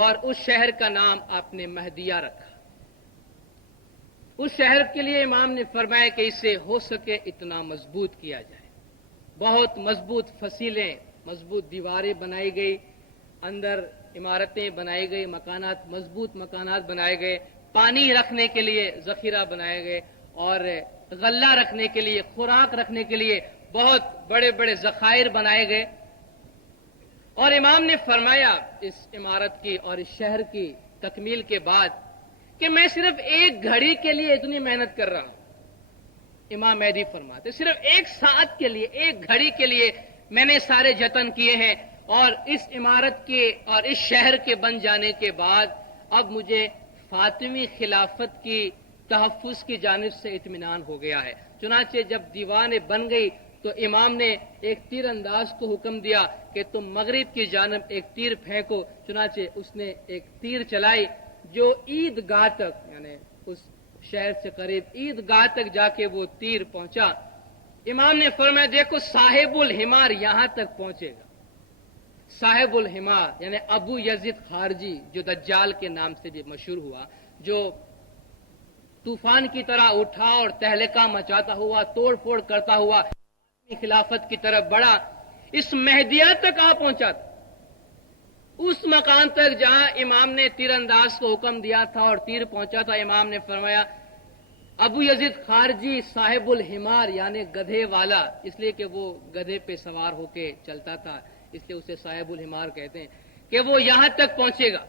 اور اس شہر کا نام آپ نے مہدیہ رکھا۔ اس شہر کے لیے امام نے فرمایا کہ اسے ہو سکے اتنا مضبوط کیا جائے، بہت مضبوط فصیلیں، مضبوط دیواریں بنائی گئی، اندر عمارتیں بنائی گئی، مکانات، مضبوط مکانات بنائے گئے، پانی رکھنے کے لیے ذخیرہ بنائے گئے اور غلہ رکھنے کے لیے، خوراک رکھنے کے لیے بہت بڑے بڑے ذخائر بنائے گئے۔ اور امام نے فرمایا اس عمارت کی اور اس شہر کی تکمیل کے بعد کہ میں صرف ایک گھڑی کے لیے اتنی محنت کر رہا ہوں۔ امام مہدی فرماتے صرف ایک ساعت کے لیے، ایک گھڑی کے لیے میں نے سارے جتن کیے ہیں، اور اس عمارت کے اور اس شہر کے بن جانے کے بعد اب مجھے فاطمی خلافت کی تحفظ کی جانب سے اطمینان ہو گیا ہے۔ چنانچہ جب دیواریں بن گئی تو امام نے ایک تیر انداز کو حکم دیا کہ تم مغرب کی جانب ایک تیر پھینکو۔ چنانچہ اس نے ایک تیر چلائی جو عیدگاہ تک، یعنی اس شہر سے قریب عیدگاہ تک جا کے وہ تیر پہنچا۔ امام نے فرمایا دیکھو صاحب الحمار یہاں تک پہنچے گا۔ صاحب الحمار یعنی ابو یزید خارجی جو دجال کے نام سے بھی مشہور ہوا، جو طوفان کی طرح اٹھا اور تہلکہ مچاتا ہوا، توڑ پھوڑ کرتا ہوا خلافت کی طرف بڑھا، اس مہدیہ تک آ پہنچا تھا، اس مقام تک جہاں امام نے تیر انداز کو حکم دیا تھا اور تیر پہنچا تھا۔ امام نے فرمایا ابو یزید خارجی صاحب الحمار یعنی گدھے والا، اس لیے کہ وہ گدھے پہ سوار ہو کے چلتا تھا، اس لیے اسے صاحب الحمار کہتے ہیں، کہ وہ یہاں تک پہنچے گا۔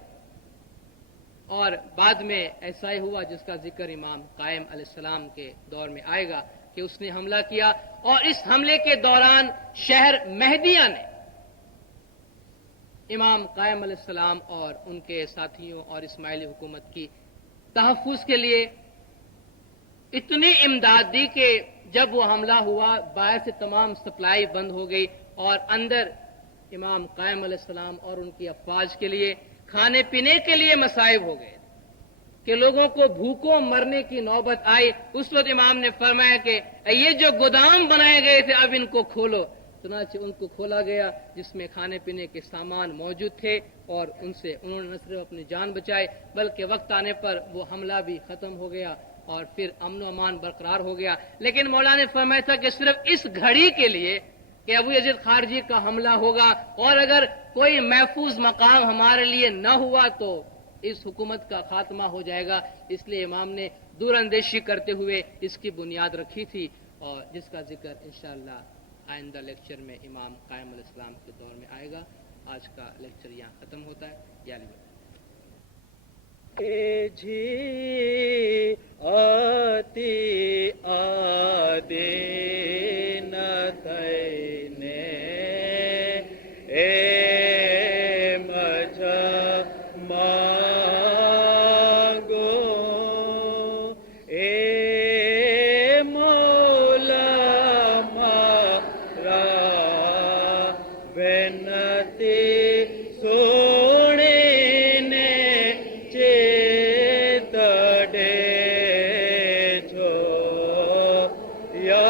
اور بعد میں ایسا ہی ہوا جس کا ذکر امام قائم علیہ السلام کے دور میں آئے گا کہ اس نے حملہ کیا، اور اس حملے کے دوران شہر مہدیہ نے امام قائم علیہ السلام اور ان کے ساتھیوں اور اسماعیلی حکومت کی تحفظ کے لیے اتنی امداد دی کہ جب وہ حملہ ہوا باہر سے تمام سپلائی بند ہو گئی، اور اندر امام قائم علیہ السلام اور ان کی افواج کے لیے کھانے پینے کے لیے مصائب ہو گئے کہ لوگوں کو بھوکوں مرنے کی نوبت آئی۔ اس وقت امام نے فرمایا کہ یہ جو گودام بنائے گئے تھے اب ان کو کھولو۔ چنانچہ ان کو کھولا گیا جس میں کھانے پینے کے سامان موجود تھے، اور ان سے انہوں نے نہ صرف اپنی جان بچائی بلکہ وقت آنے پر وہ حملہ بھی ختم ہو گیا اور پھر امن و امان برقرار ہو گیا۔ لیکن مولا نے فرمایا تھا کہ صرف اس گھڑی کے لیے کہ ابو یزید خارجی کا حملہ ہوگا، اور اگر کوئی محفوظ مقام ہمارے لیے نہ ہوا تو اس حکومت کا خاتمہ ہو جائے گا. اس لیے امام نے دور اندیشی کرتے ہوئے اس کی بنیاد رکھی تھی، اور جس کا ذکر انشاءاللہ آئندہ لیکچر میں امام قائم علیہ السلام کے دور میں آئے گا. آج کا لیکچر یہاں ختم ہوتا ہے. یا جی آتی آدے نہ تینے اے مجھا مانگو اے مولا مارا بنتی سونے نے چیت دے جو یا